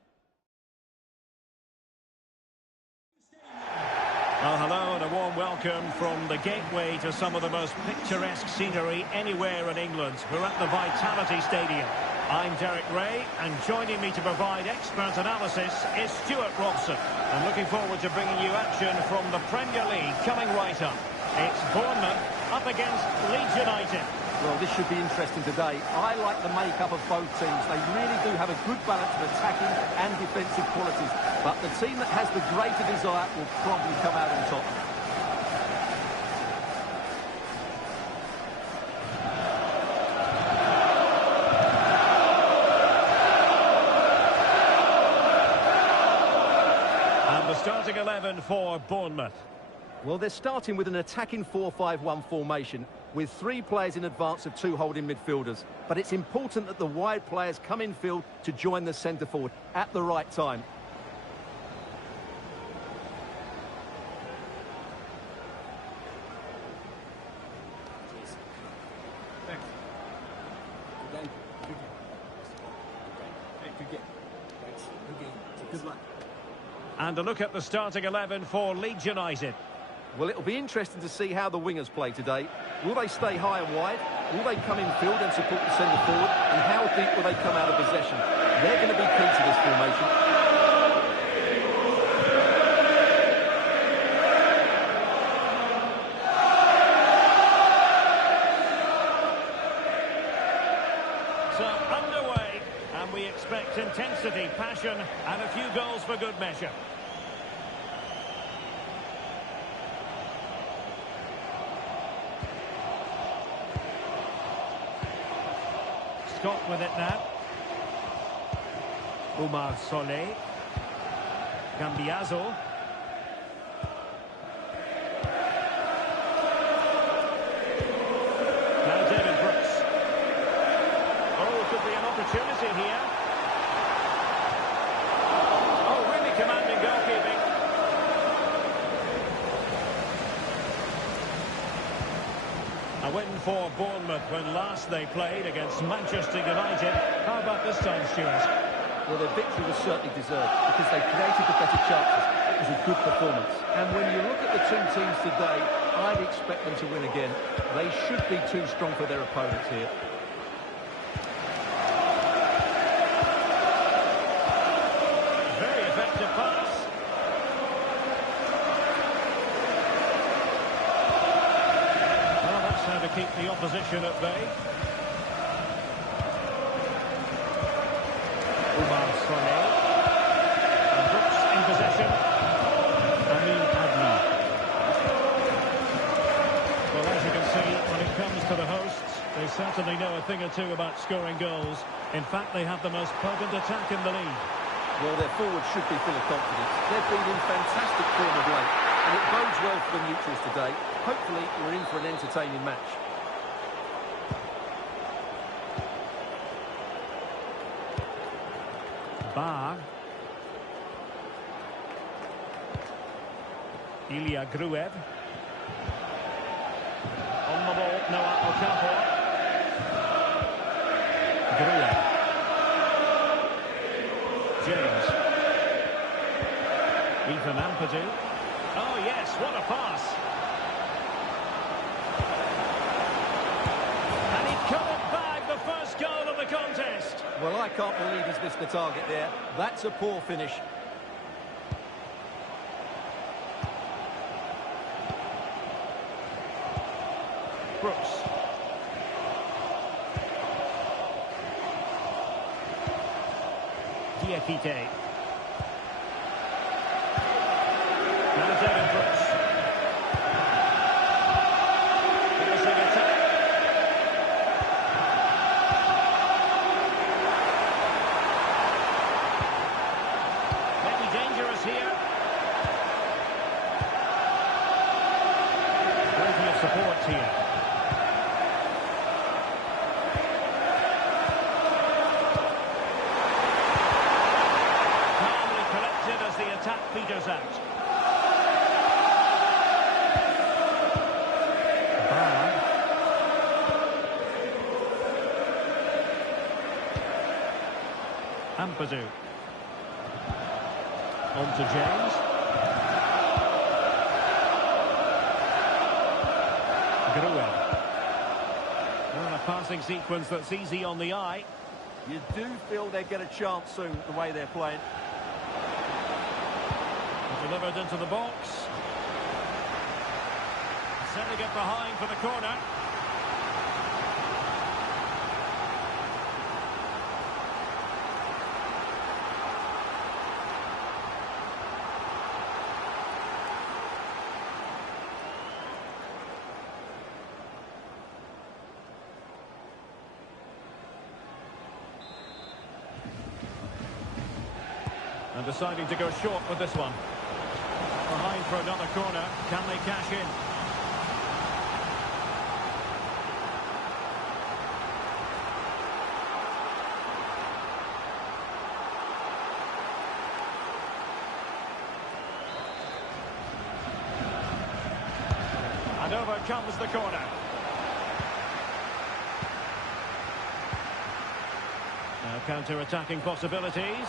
Well, hello and a warm welcome from the gateway to some of the most picturesque scenery anywhere in England. We're at the Vitality Stadium. I'm Derek Ray, and joining me to provide expert analysis is Stuart Robson. I'm looking forward to bringing you action from the Premier League coming right up. It's Bournemouth up against Leeds United. Well, this should be interesting today. I like the makeup of both teams. They really do have a good balance of attacking and defensive qualities. But the team that has the greater desire will probably come out on top. And the starting 11 for Bournemouth. Well, they're starting with an attacking 4-5-1 formation with 3 players in advance of 2 holding midfielders. But it's important that the wide players come in field to join the centre forward at the right time. Good luck. And a look at the starting 11 for Leeds United. Well, it'll be interesting to see how the wingers play today. Will they stay high and wide? Will they come in field and support the centre forward? And how deep will they come out of possession? They're going to be key to this formation. So underway, and we expect intensity, passion, and a few goals for good measure. Scott with it now. Umar Solé. Gambiazo. Now David Brooks. Oh, could be an opportunity here. Oh, really commanding goalkeeping. A win for Bournemouth when last they played against Manchester United. How about this time, Stuart? Well, their victory was certainly deserved because they created the better chances. It was a good performance. And when you look at the two teams today, I'd expect them to win again. They should be too strong for their opponents here. Very effective pass. Well, that's how to keep the opposition at bay. Umar Solé. And Brooks in possession. Adli. Well, as you can see, when it comes to the hosts, they certainly know a thing or two about scoring goals. In fact, they have the most potent attack in the league. Well, their forwards should be full of confidence. They've been in fantastic form of late, and it bodes well for the neutrals today. Hopefully, we're in for an entertaining match. Bar. Ilya Gruev. On the ball, Noah Okafor. Gruev. James. Ethan Ampadu. Oh yes, what a pass. And he couldn't bag the first goal of the contest. Well, I can't believe he's missed the target there. That's a poor finish. Brooks. Diakite. Now David Brooks. Finishing attack. Maybe dangerous here. Plenty of support here. Ampadu. On to James. Gruen. And a passing sequence that's easy on the eye. You do feel they get a chance soon, the way they're playing. Delivered into the box. Sending it behind for the corner. And deciding to go short with this one. Behind for another corner. Can they cash in? And over comes the corner. Now counter-attacking possibilities.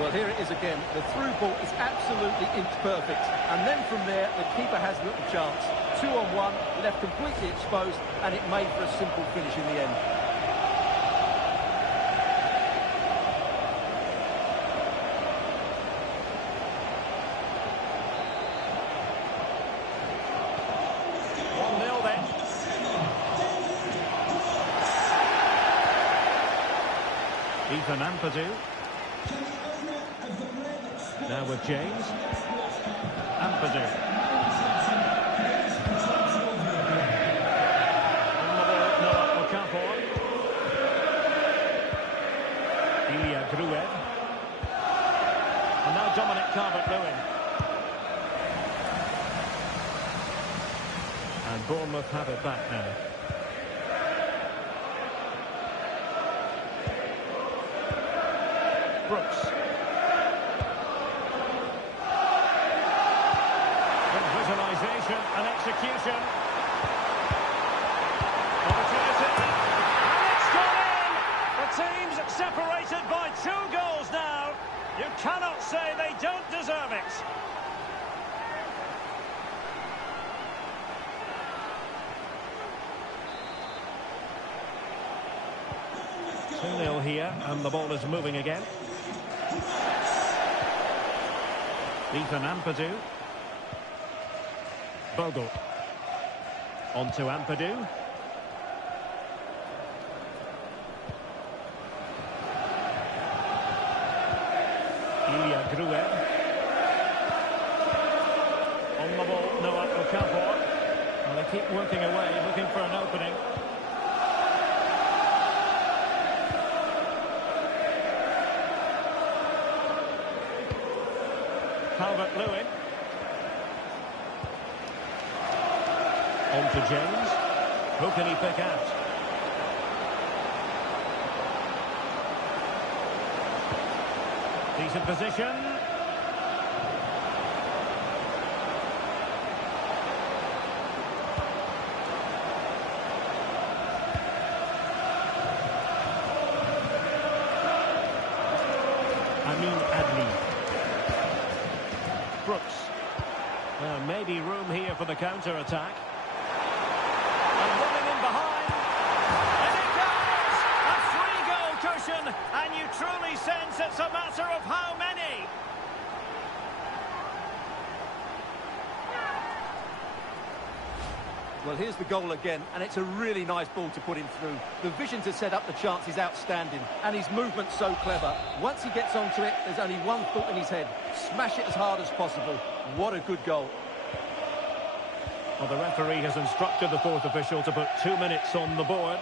Well, here it is again. The through ball is absolutely imperfect. And then from there, the keeper has little chance. 2-on-1, left completely exposed, and it made for a simple finish in the end. Ethan Ampadu. Now with James. Ampadu. On the ball, Noah Okafor. Ilya Gruev. And now Dominic Calvert-Lewin. And Bournemouth have it back now. Brooks. Good visualisation and execution. Opportunity. And it's gone in! The team's separated by 2 goals now. You cannot say they don't deserve it. Here, and the ball is moving again. Ethan Ampadu. Bogle. On to Ampadu. Ilya Gruev. On the ball, Noah Okafor. And they keep working away, looking for an opening. Calvert-Lewin. On to James. Who can he pick out? Decent position. Adli. Brooks. Maybe room here for the counter-attack. And running in behind. And it goes! A 3-goal cushion. And you truly sense it's a matter of how many. Well, here's the goal again, and it's a really nice ball to put him through. The vision to set up the chance is outstanding, and his movement's so clever. Once he gets onto it, there's only one thought in his head. Smash it as hard as possible. What a good goal. Well, the referee has instructed the fourth official to put 2 minutes on the board.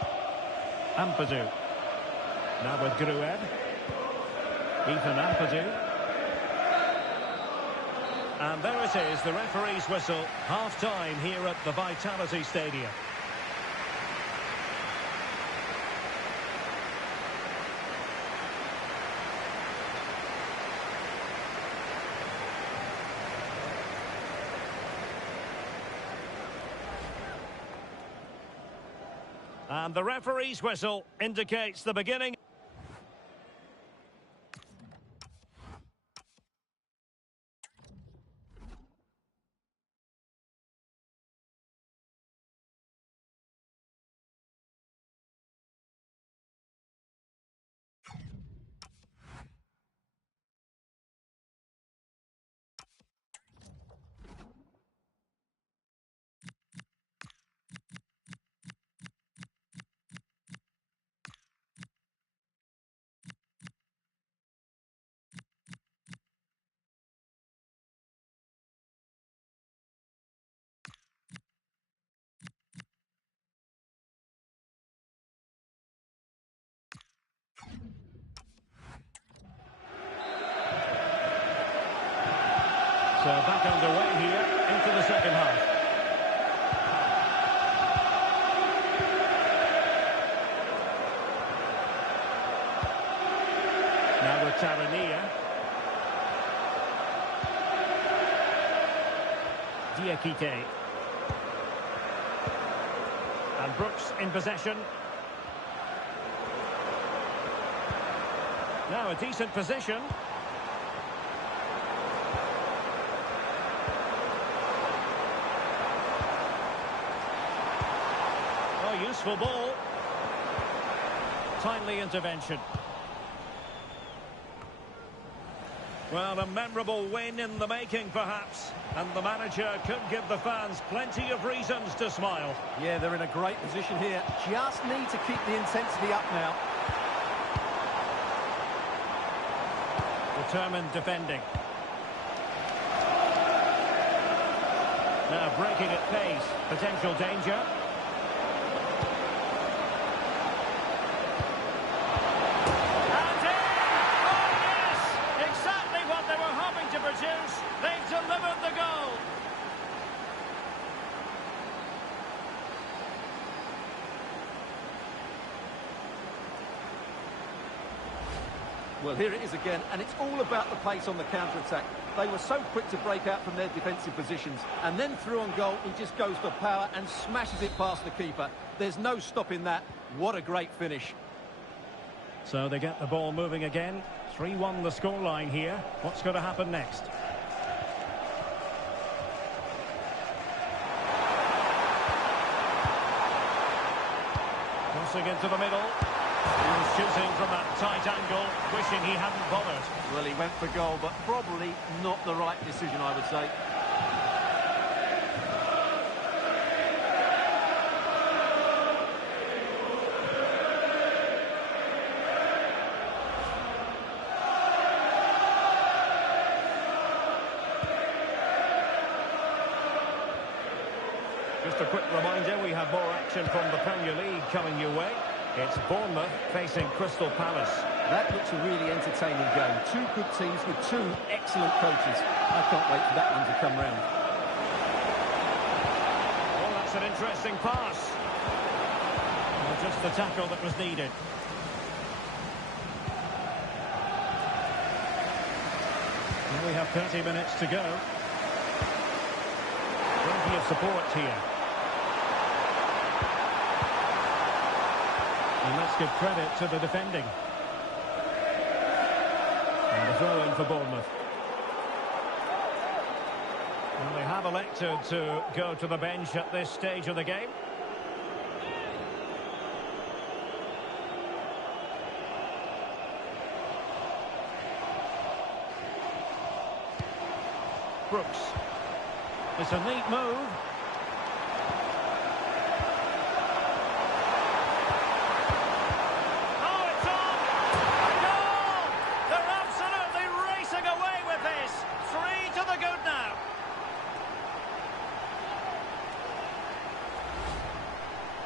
Ampadu. Now with Gruev. Ethan Ampadu. And there it is, the referee's whistle. Half-time here at the Vitality Stadium. And the referee's whistle indicates the beginning. So back underway here into the second half. Now with Tavanier. Diakite. And Brooks in possession. Now a decent position. Useful ball. Timely intervention. Well, a memorable win in the making, perhaps. And the manager could give the fans plenty of reasons to smile. Yeah, they're in a great position here. Just need to keep the intensity up now. Determined defending. Now breaking at pace. Potential danger. They've delivered the goal. Well, here it is again, and it's all about the pace on the counter-attack. They were so quick to break out from their defensive positions, and then through on goal, he just goes for power and smashes it past the keeper. There's no stopping that. What a great finish. So they get the ball moving again. 3-1 the scoreline here. What's going to happen next? Crossing into the middle. He was shooting from that tight angle, wishing he hadn't bothered. Well, he went for goal, but probably not the right decision, I would say. Just a quick reminder, we have more action from the Premier League coming your way. It's Bournemouth facing Crystal Palace. That looks a really entertaining game. Two good teams with two excellent coaches. I can't wait for that one to come round. Oh, that's an interesting pass. Well, just the tackle that was needed. Now we have 30 minutes to go. Plenty of support here. And let's give credit to the defending. And a throw in for Bournemouth. Well, they have elected to go to the bench at this stage of the game. Brooks. It's a neat move.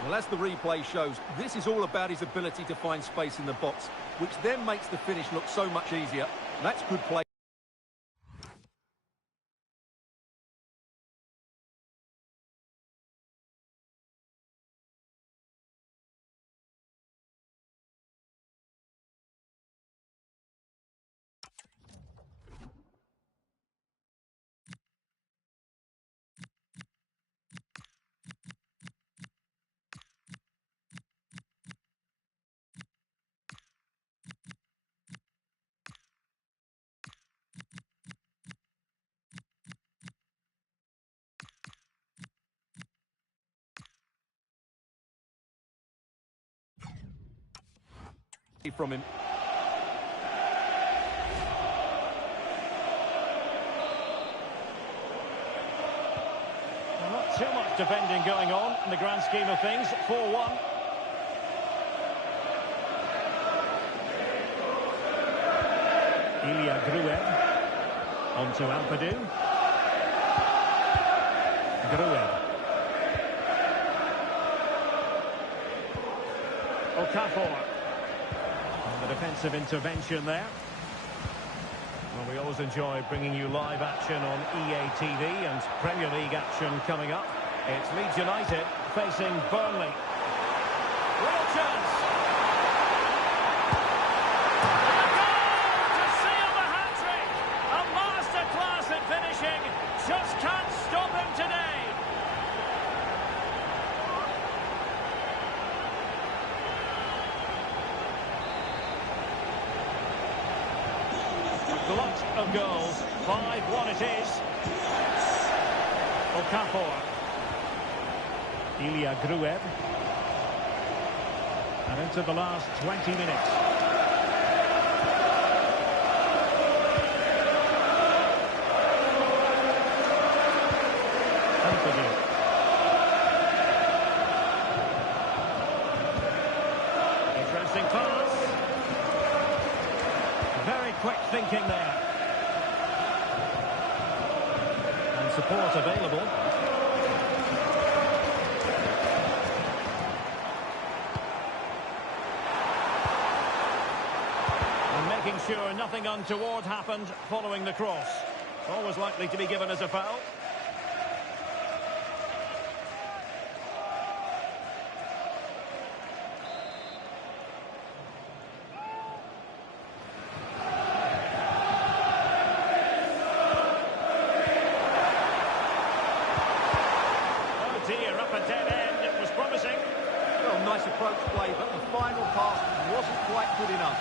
Well, as the replay shows, this is all about his ability to find space in the box, which then makes the finish look so much easier. That's good play. from him. Well, not too much defending going on in the grand scheme of things. 4-1. Ilya Gruev. On to Ampadu. Gruev. Okafor. And the defensive intervention there. Well, we always enjoy bringing you live action on EA TV and Premier League action coming up. It's Leeds United facing Burnley. Real chance. A goal to seal the hat-trick. A masterclass at finishing. Just can't stop him today. Glut of goals. 5-1 it is. Okafor. Ilya Gruev. And into the last 20 minutes. Ampadu. Interesting pass. Very quick thinking there. And support available. And making sure nothing untoward happened following the cross. Always likely to be given as a foul. Up a dead end, it was promising. Well, nice approach play, but the final pass wasn't quite good enough.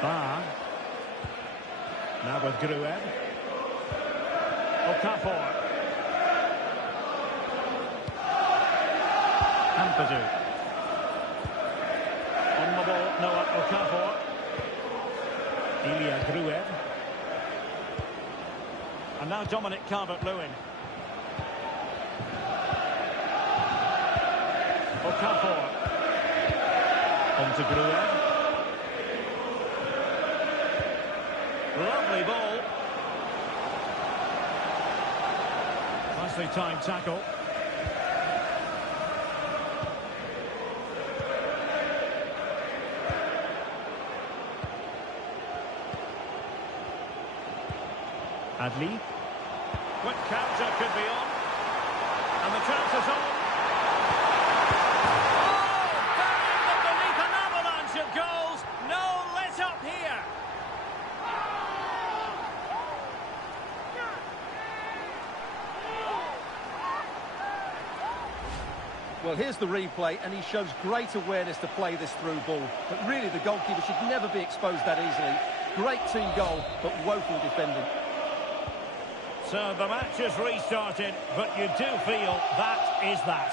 Bar. Now with Gruev. Okafor. Ampadu. On the ball, Noah Okafor. Ilya Gruev. And now Dominic Calvert-Lewin. Okafor. On to Gruev. Lovely ball. Nicely timed tackle. Adli. Quick counter could be on. And the chance is on. Oh, buried them beneath an avalanche of goals. No let up here. Well, here's the replay, and he shows great awareness to play this through ball. But really, the goalkeeper should never be exposed that easily. Great team goal, but woeful defending. So the match has restarted, but you do feel that is that.